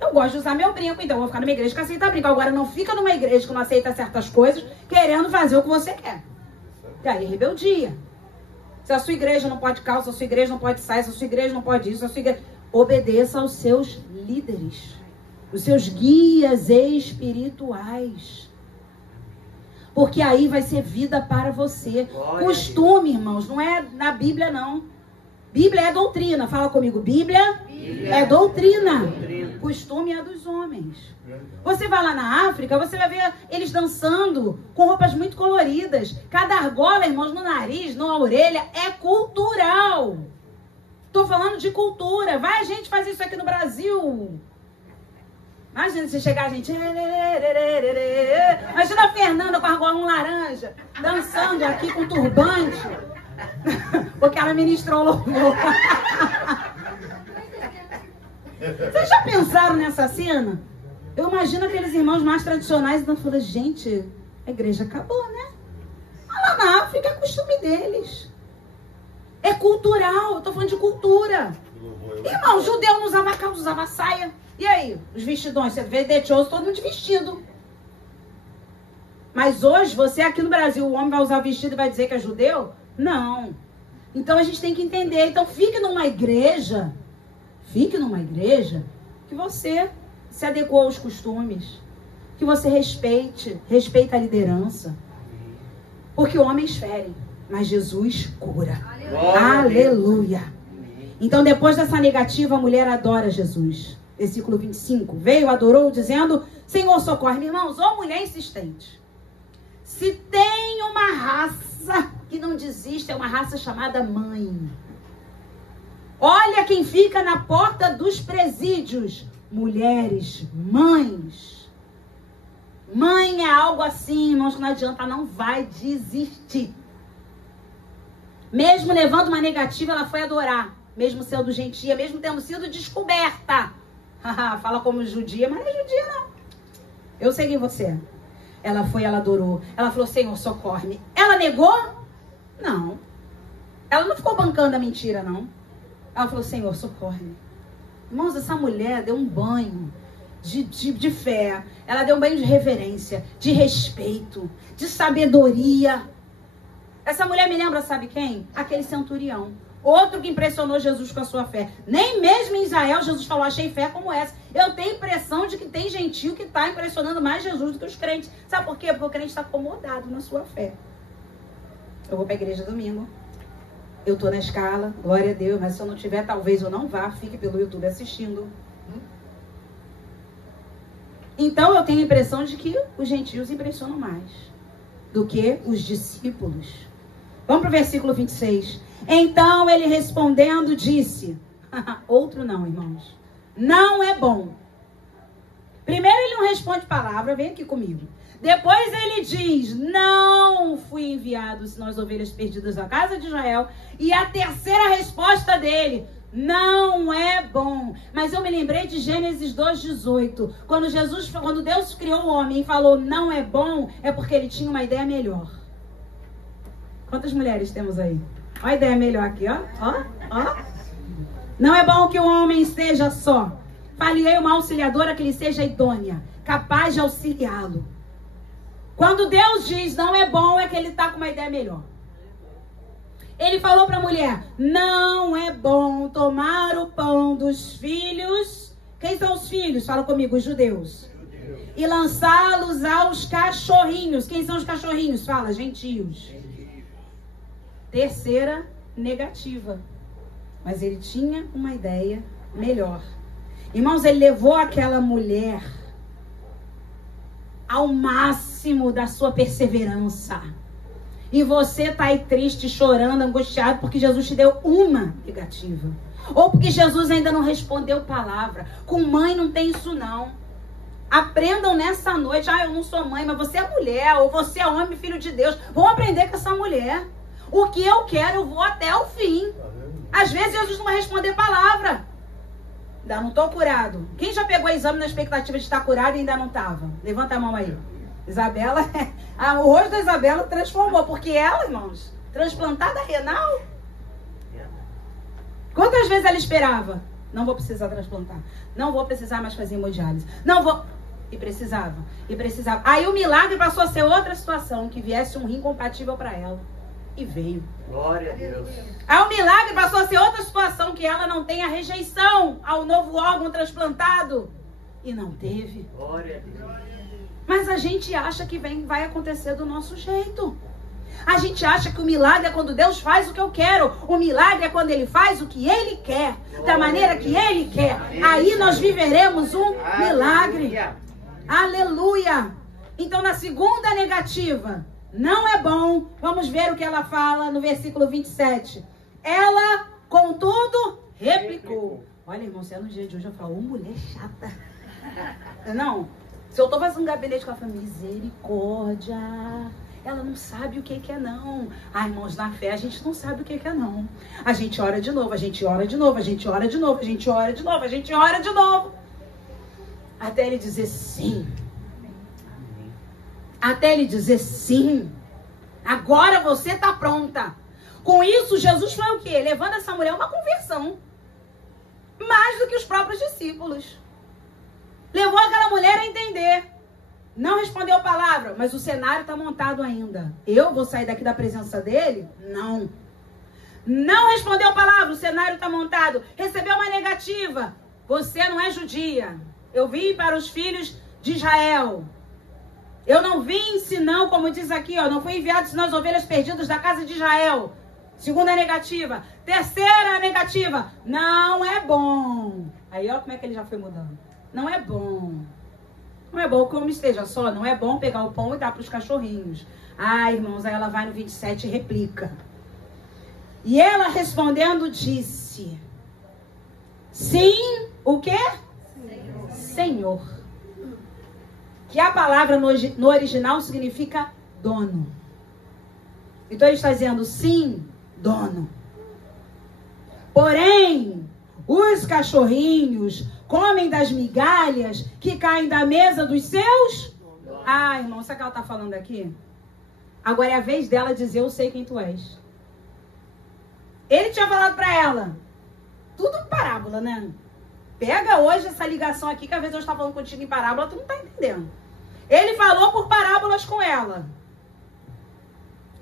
Eu gosto de usar meu brinco, então eu vou ficar numa igreja que aceita brinco. Agora não fica numa igreja que não aceita certas coisas, querendo fazer o que você quer. E aí, rebeldia. Se a sua igreja não pode calça, se a sua igreja não pode saia, se a sua igreja não pode isso, se a sua igreja... Obedeça aos seus líderes, os seus guias espirituais. Porque aí vai ser vida para você. Costume, irmãos, não é na Bíblia, não. Bíblia é doutrina. Fala comigo, Bíblia é doutrina. Costume é dos homens. Você vai lá na África, você vai ver eles dançando com roupas muito coloridas. Cada argola, irmãos, no nariz, na orelha, é cultural. Estou falando de cultura. Vai a gente fazer isso aqui no Brasil. Imagina se chegar a gente... Imagina a Fernanda com a argola laranja, dançando aqui com turbante. Porque ela ministrou louvor. Vocês já pensaram nessa cena? Eu imagino aqueles irmãos mais tradicionais então falando, gente, a igreja acabou, né? Lá na África é costume deles. É cultural, eu tô falando de cultura. Irmão, o judeu não usava calça, usava saia. E aí, os vestidões, você vê dechoso, todo mundo de vestido. Mas hoje, você aqui no Brasil, o homem vai usar vestido e vai dizer que é judeu? Não. Então a gente tem que entender. Então fique numa igreja que você se adequou aos costumes, que você respeita a liderança. Porque homens ferem, mas Jesus cura. Aleluia. Então depois dessa negativa, a mulher adora Jesus. Versículo 25. Veio, adorou, dizendo, Senhor, socorre-me. Irmãos, ó mulher insistente. Se tem uma raça que não desiste, é uma raça chamada mãe. Olha quem fica na porta dos presídios. Mulheres, mães. Mãe é algo assim, irmãos, que não adianta, não vai desistir. Mesmo levando uma negativa, ela foi adorar. Mesmo sendo gentia, mesmo tendo sido descoberta. Fala como judia, mas não é judia não. Eu sei quem você é. Ela foi, ela adorou. Ela falou, Senhor, socorre-me. Ela negou? Não. Ela não ficou bancando a mentira, não. Ela falou, Senhor, socorre-me. Irmãos, essa mulher deu um banho de fé. Ela deu um banho de reverência, de respeito, de sabedoria. Essa mulher me lembra, sabe quem? Aquele centurião. Outro que impressionou Jesus com a sua fé. Nem mesmo em Israel Jesus falou, achei fé como essa. Eu tenho a impressão de que tem gentio que está impressionando mais Jesus do que os crentes. Sabe por quê? Porque o crente está acomodado na sua fé. Eu vou para a igreja domingo. Eu estou na escala, glória a Deus. Mas se eu não tiver, talvez eu não vá. Fique pelo YouTube assistindo. Então eu tenho a impressão de que os gentios impressionam mais do que os discípulos. Vamos para o versículo 26. Então ele respondendo disse, outro não, irmãos, não é bom. Primeiro ele não responde palavra, vem aqui comigo. Depois ele diz, não fui enviado senão as ovelhas perdidas da casa de Israel. E a terceira resposta dele, não é bom. Mas eu me lembrei de Gênesis 2:18. Quando Deus criou o homem e falou não é bom, é porque ele tinha uma ideia melhor. Quantas mulheres temos aí? Olha a ideia melhor aqui, ó. Não é bom que o homem esteja só. Falei uma auxiliadora que lhe seja idônea, capaz de auxiliá-lo. Quando Deus diz não é bom, é que ele está com uma ideia melhor. Ele falou para a mulher, não é bom tomar o pão dos filhos. Quem são os filhos? Fala comigo, os judeus. E lançá-los aos cachorrinhos. Quem são os cachorrinhos? Fala, gentios. Terceira negativa. Mas ele tinha uma ideia melhor. Irmãos, ele levou aquela mulher ao máximo da sua perseverança. E você está aí triste, chorando, angustiado, porque Jesus te deu uma negativa. Ou porque Jesus ainda não respondeu palavra. Com mãe não tem isso não. Aprendam nessa noite. Eu não sou mãe, mas você é mulher. Ou você é homem, filho de Deus. Vão aprender com essa mulher. O que eu quero, eu vou até o fim. Às vezes Jesus não vai responder palavra. Ainda não estou curado. Quem já pegou exame na expectativa de estar curado e ainda não estava? Levanta a mão aí. Isabela, o rosto da Isabela transformou. Porque ela, irmãos, transplantada renal. Quantas vezes ela esperava? Não vou precisar transplantar. Não vou precisar mais fazer hemodiálise. Não vou... E precisava. Aí o milagre passou a ser outra situação. Que viesse um rim compatível para ela. E veio. Glória a Deus. Aí o milagre passou a ser outra situação, que ela não tenha rejeição ao novo órgão transplantado. E não teve. Glória a Deus. Mas a gente acha que vai acontecer do nosso jeito. A gente acha que o milagre é quando Deus faz o que eu quero. O milagre é quando Ele faz o que Ele quer. Da maneira que Ele quer. Aí nós viveremos um milagre. Aleluia. Então na segunda negativa, não é bom. Vamos ver o que ela fala no versículo 27. Ela, contudo, replicou. Olha, irmão, se é no dia de hoje eu falo, mulher chata. Não, se eu tô fazendo um gabinete com a família, misericórdia. Ela não sabe o que é não. Irmãos, na fé a gente não sabe o que é não. A gente ora de novo, a gente ora de novo, a gente ora de novo, a gente ora de novo, a gente ora de novo. Até ele dizer sim. Até ele dizer sim. Agora você está pronta. Com isso, Jesus foi o quê? Levando essa mulher a uma conversão. Mais do que os próprios discípulos. Levou aquela mulher a entender. Não respondeu palavra, mas o cenário está montado ainda. Eu vou sair daqui da presença dele? Não. Não respondeu palavra, o cenário está montado. Recebeu uma negativa. Você não é judia. Eu vim para os filhos de Israel. Eu não vim senão, como diz aqui, não fui enviado senão as ovelhas perdidas da casa de Israel. Segunda negativa. Terceira negativa. Não é bom. Aí olha como é que ele já foi mudando. Não é bom. Não é bom que o homem esteja só. Não é bom pegar o pão e dar para os cachorrinhos. Irmãos, aí ela vai no 27 e replica. E ela respondendo disse. Sim, o quê? Senhor. Que a palavra no original significa dono. Então ele está dizendo sim, dono. Porém, os cachorrinhos comem das migalhas que caem da mesa dos seus... irmão, sabe o que ela está falando aqui? Agora é a vez dela dizer, eu sei quem tu és. Ele tinha falado para ela. Tudo em parábola, né? Pega hoje essa ligação aqui, que às vezes eu estou falando contigo em parábola, tu não está entendendo. Ele falou por parábolas com ela.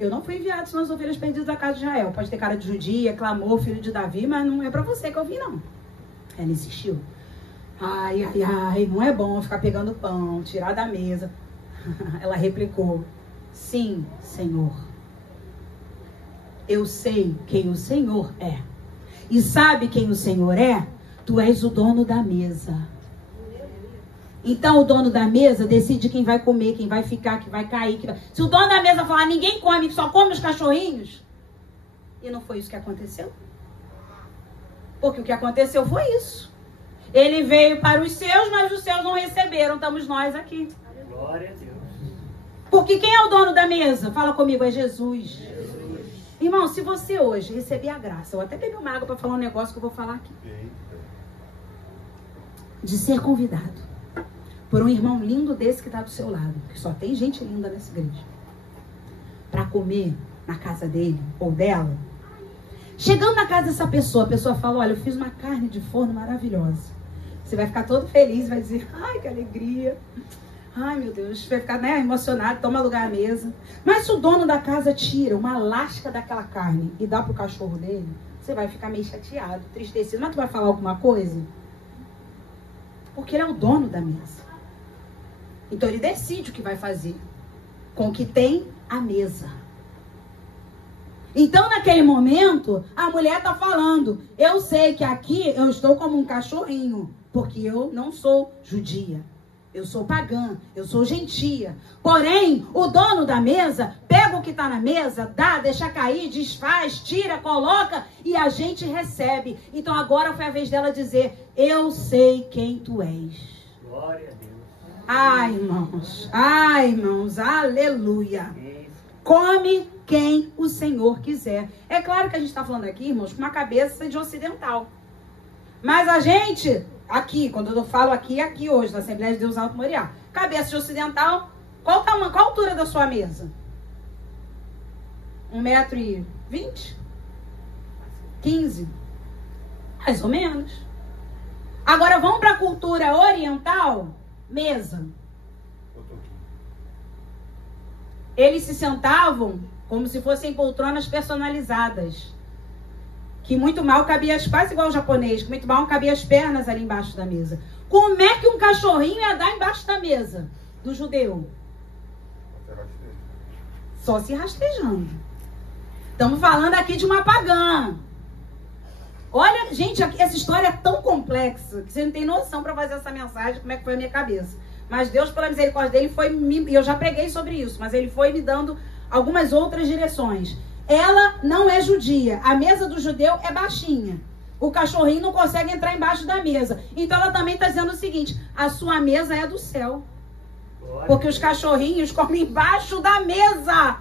Eu não fui enviado senão as ovelhas perdidas da casa de Israel. Pode ter cara de judia, clamou, filho de Davi, mas não é para você que eu vim, não. Ela insistiu. Ai, ai, ai, não é bom ficar pegando pão, tirar da mesa. Ela replicou, sim, Senhor. Eu sei quem o Senhor é. E sabe quem o Senhor é? Tu és o dono da mesa. Então o dono da mesa decide quem vai comer, quem vai ficar, quem vai cair. Quem vai... Se o dono da mesa falar, ninguém come, só come os cachorrinhos. E não foi isso que aconteceu. Porque o que aconteceu foi isso. Ele veio para os seus, mas os seus não receberam. Estamos nós aqui. Glória a Deus. Porque quem é o dono da mesa? Fala comigo, é Jesus. Irmão, se você hoje receber a graça, eu até bebi uma água para falar um negócio que eu vou falar aqui. De ser convidado por um irmão lindo desse que está do seu lado, que só tem gente linda nessa igreja, para comer na casa dele ou dela. Chegando na casa dessa pessoa, a pessoa fala, olha, eu fiz uma carne de forno maravilhosa. Você vai ficar todo feliz, vai dizer, ai, que alegria. Ai, meu Deus, vai ficar, né, emocionado, toma lugar à mesa. Mas se o dono da casa tira uma lasca daquela carne e dá pro cachorro dele, você vai ficar meio chateado, tristecido. Mas tu vai falar alguma coisa? Porque ele é o dono da mesa. Então ele decide o que vai fazer com o que tem à mesa. Então naquele momento, a mulher está falando, eu sei que aqui eu estou como um cachorrinho, porque eu não sou judia. Eu sou pagã, eu sou gentia. Porém, o dono da mesa pega o que está na mesa, dá, deixa cair, desfaz, tira, coloca e a gente recebe. Então agora foi a vez dela dizer, eu sei quem tu és. Glória a Deus. Ai, irmãos, aleluia. Come quem o Senhor quiser. É claro que a gente está falando aqui, irmãos, com uma cabeça de ocidental. Mas a gente, aqui, quando eu falo aqui hoje, na Assembleia de Deus Alto Moriá, cabeça de ocidental, qual a altura da sua mesa? 1,20 m? 15? Mais ou menos. Agora vamos para a cultura oriental, mesa. Eles se sentavam como se fossem poltronas personalizadas. Que muito mal cabia, quase igual o japonês, que muito mal cabia as pernas ali embaixo da mesa. Como é que um cachorrinho ia dar embaixo da mesa do judeu? Só se rastejando. Estamos falando aqui de uma pagã. Olha, gente, essa história é tão complexa que você não tem noção para fazer essa mensagem, como é que foi a minha cabeça. Mas Deus, pela misericórdia dele, e eu já preguei sobre isso, mas ele foi me dando algumas outras direções. Ela não é judia. A mesa do judeu é baixinha. O cachorrinho não consegue entrar embaixo da mesa. Então ela também está dizendo o seguinte, a sua mesa é do céu. Porque os cachorrinhos comem embaixo da mesa,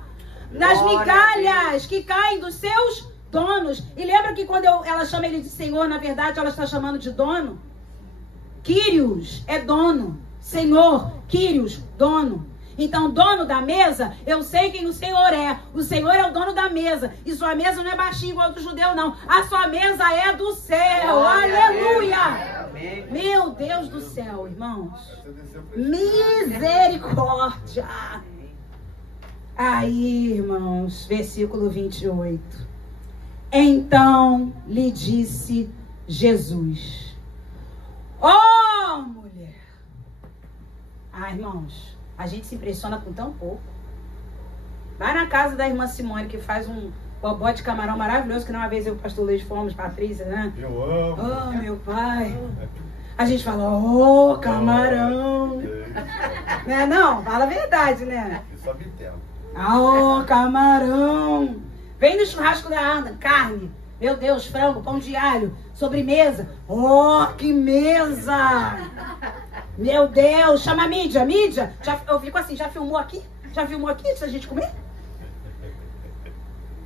nas migalhas que caem dos seus donos. E lembra que quando ela chama ele de Senhor, na verdade ela está chamando de dono? Kyrios é dono. Senhor, Kyrios, dono. Então, dono da mesa, eu sei quem o Senhor é. O Senhor é o dono da mesa. E sua mesa não é baixinha igual a do judeu, não. A sua mesa é do céu. Aleluia! Meu Deus do céu, irmãos. Misericórdia. Aí, irmãos, versículo 28. Então lhe disse Jesus. Oh, mulher. Ah, irmãos, a gente se impressiona com tão pouco. Vai na casa da irmã Simone, que faz um bobó de camarão maravilhoso, que uma vez eu e o pastor Luiz fomos, Patrícia, né? Eu amo. Oh, meu pai. A gente fala, oh, camarão. Não é não? Fala a verdade, né? Só me entendo. Oh, camarão. Vem no churrasco da Ana, carne. Meu Deus, frango, pão de alho, sobremesa. Oh, que mesa! Meu Deus, chama a mídia. Mídia, eu fico assim, já filmou aqui? Já filmou aqui antes da gente comer?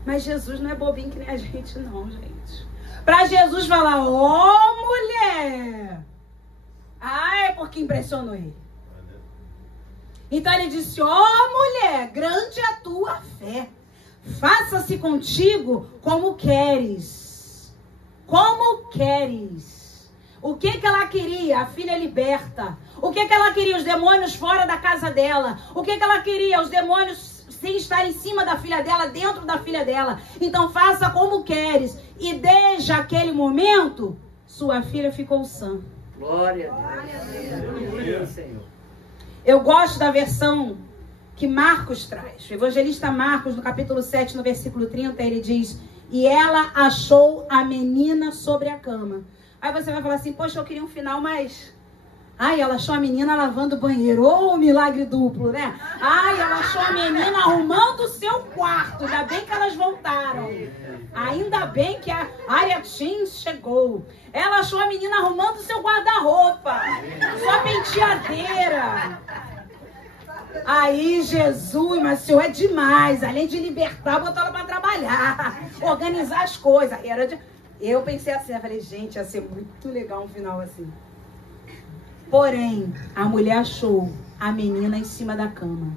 Mas Jesus não é bobinho que nem a gente, não, gente. Pra Jesus falar, oh, mulher! Ah, é porque impressionou ele. Então ele disse, oh, mulher, grande é a tua fé. Faça-se contigo como queres. Como queres. O que ela queria? A filha liberta. O que ela queria? Os demônios fora da casa dela. O que ela queria? Os demônios sem estar em cima da filha dela, dentro da filha dela. Então faça como queres. E desde aquele momento, sua filha ficou sã. Glória a Deus. Glória a Deus, Senhor. Eu gosto da versão que Marcos traz. O evangelista Marcos, no capítulo 7, no versículo 30, ele diz: e ela achou a menina sobre a cama. Aí você vai falar assim: poxa, eu queria um final mais... Ai, ela achou a menina lavando o banheiro. Oh, milagre duplo, né? Ai, ela achou a menina arrumando o seu quarto. Ainda bem que elas voltaram. Ainda bem que a área Teens chegou. Ela achou a menina arrumando o seu guarda-roupa. Sua penteadeira. Aí, Jesus, mas o Senhor é demais. Além de libertar, botou ela para trabalhar. Organizar as coisas. Eu pensei assim, eu falei, gente, ia ser muito legal um final assim. Porém, a mulher achou a menina em cima da cama.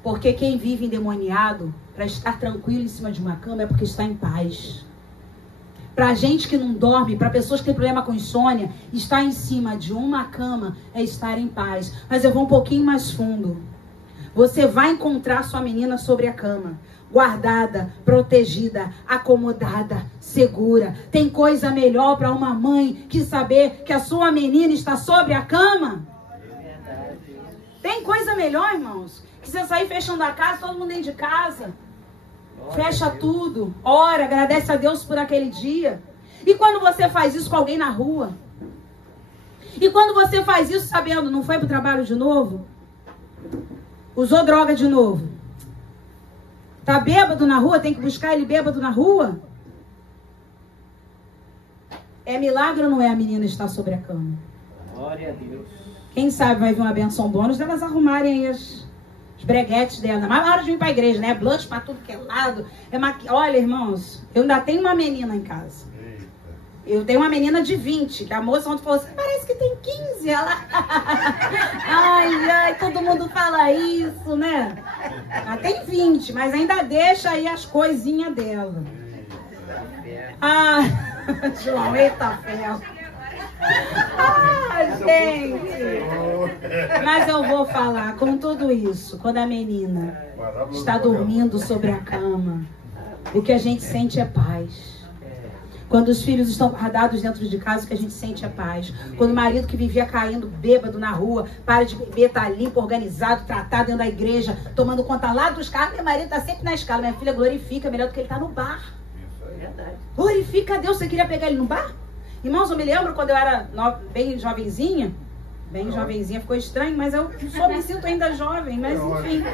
Porque quem vive endemoniado, para estar tranquilo em cima de uma cama, é porque está em paz. Para gente que não dorme, para pessoas que têm problema com insônia, estar em cima de uma cama é estar em paz. Mas eu vou um pouquinho mais fundo. Você vai encontrar sua menina sobre a cama, guardada, protegida, acomodada, segura. Tem coisa melhor para uma mãe que saber que a sua menina está sobre a cama? Tem coisa melhor, irmãos, que você sair fechando a casa, todo mundo dentro de casa. Fecha tudo, ora, agradece a Deus por aquele dia. E quando você faz isso com alguém na rua? E quando você faz isso sabendo, não foi pro trabalho de novo? Usou droga de novo? Tá bêbado na rua, tem que buscar ele bêbado na rua? É milagre ou não é a menina estar sobre a cama? Glória a Deus. Quem sabe vai vir uma benção bônus delas arrumarem aí os breguetes dela. Mas na hora de vir pra igreja, né? Blush pra tudo que é lado. Olha, irmãos, eu ainda tenho uma menina em casa. Eu tenho uma menina de 20, que a moça ontem falou assim, parece que tem 15. Ela... ai, todo mundo fala isso, né? Ela tem 20, mas ainda deixa aí as coisinhas dela. Ah, João, eita ferro. Ah, gente. Mas eu vou falar, com tudo isso, quando a menina está dormindo sobre a cama, o que a gente sente é paz. Quando os filhos estão guardados dentro de casa, o que a gente sente é paz. Quando o marido que vivia caindo bêbado na rua, para de beber, tá limpo, organizado, tratado dentro da igreja, tomando conta lá dos carros, meu marido tá sempre na escala. Minha filha glorifica, melhor do que ele tá no bar. Glorifica a Deus. Você queria pegar ele no bar? Irmãos, eu me lembro quando eu era bem jovenzinha, ficou estranho, mas eu só me sinto ainda jovem, mas enfim.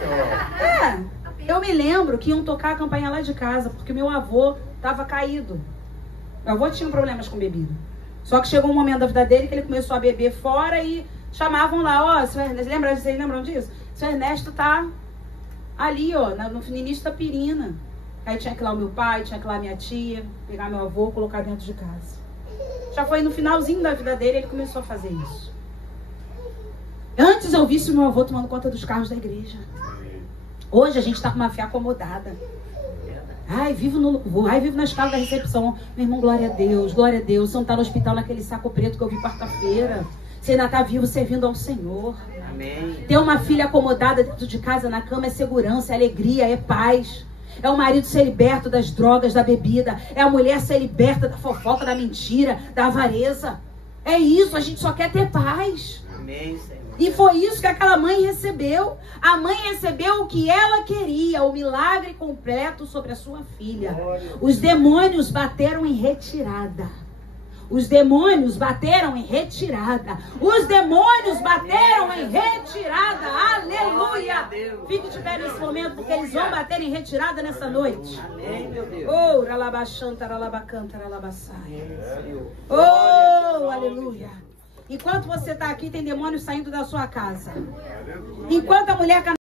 Eu me lembro que iam tocar a campainha lá de casa, porque meu avô estava caído. Meu avô tinha problemas com bebida. Só que chegou um momento da vida dele que ele começou a beber fora e chamavam lá, vocês lembram disso? Seu Ernesto tá ali, no início da Pirina. Aí tinha que ir lá o meu pai, tinha que ir lá minha tia, pegar meu avô, colocar dentro de casa. Já foi no finalzinho da vida dele, ele começou a fazer isso. Antes eu visse o meu avô tomando conta dos carros da igreja. Hoje a gente tá com uma fé acomodada. Ai, vivo no louvor, vivo na escala da recepção. Meu irmão, glória a Deus, glória a Deus. Você não tá no hospital naquele saco preto que eu vi quarta-feira. Você ainda tá vivo servindo ao Senhor. Amém. Ter uma filha acomodada dentro de casa, na cama, é segurança, é alegria, é paz. É o marido ser liberto das drogas, da bebida. É a mulher ser liberta da fofoca, da mentira, da avareza. É isso, a gente só quer ter paz. Amém, Senhor. E foi isso que aquela mãe recebeu. A mãe recebeu o que ela queria, o milagre completo sobre a sua filha. Os demônios bateram em retirada. Os demônios bateram em retirada. Os demônios bateram em retirada. Aleluia. Fique de pé nesse momento, porque eles vão bater em retirada nessa noite. Amém, meu Deus. Oh, ralabachanta, ralabacanta, ralabaçai. Oh, aleluia. Enquanto você está aqui, tem demônios saindo da sua casa. Enquanto a mulher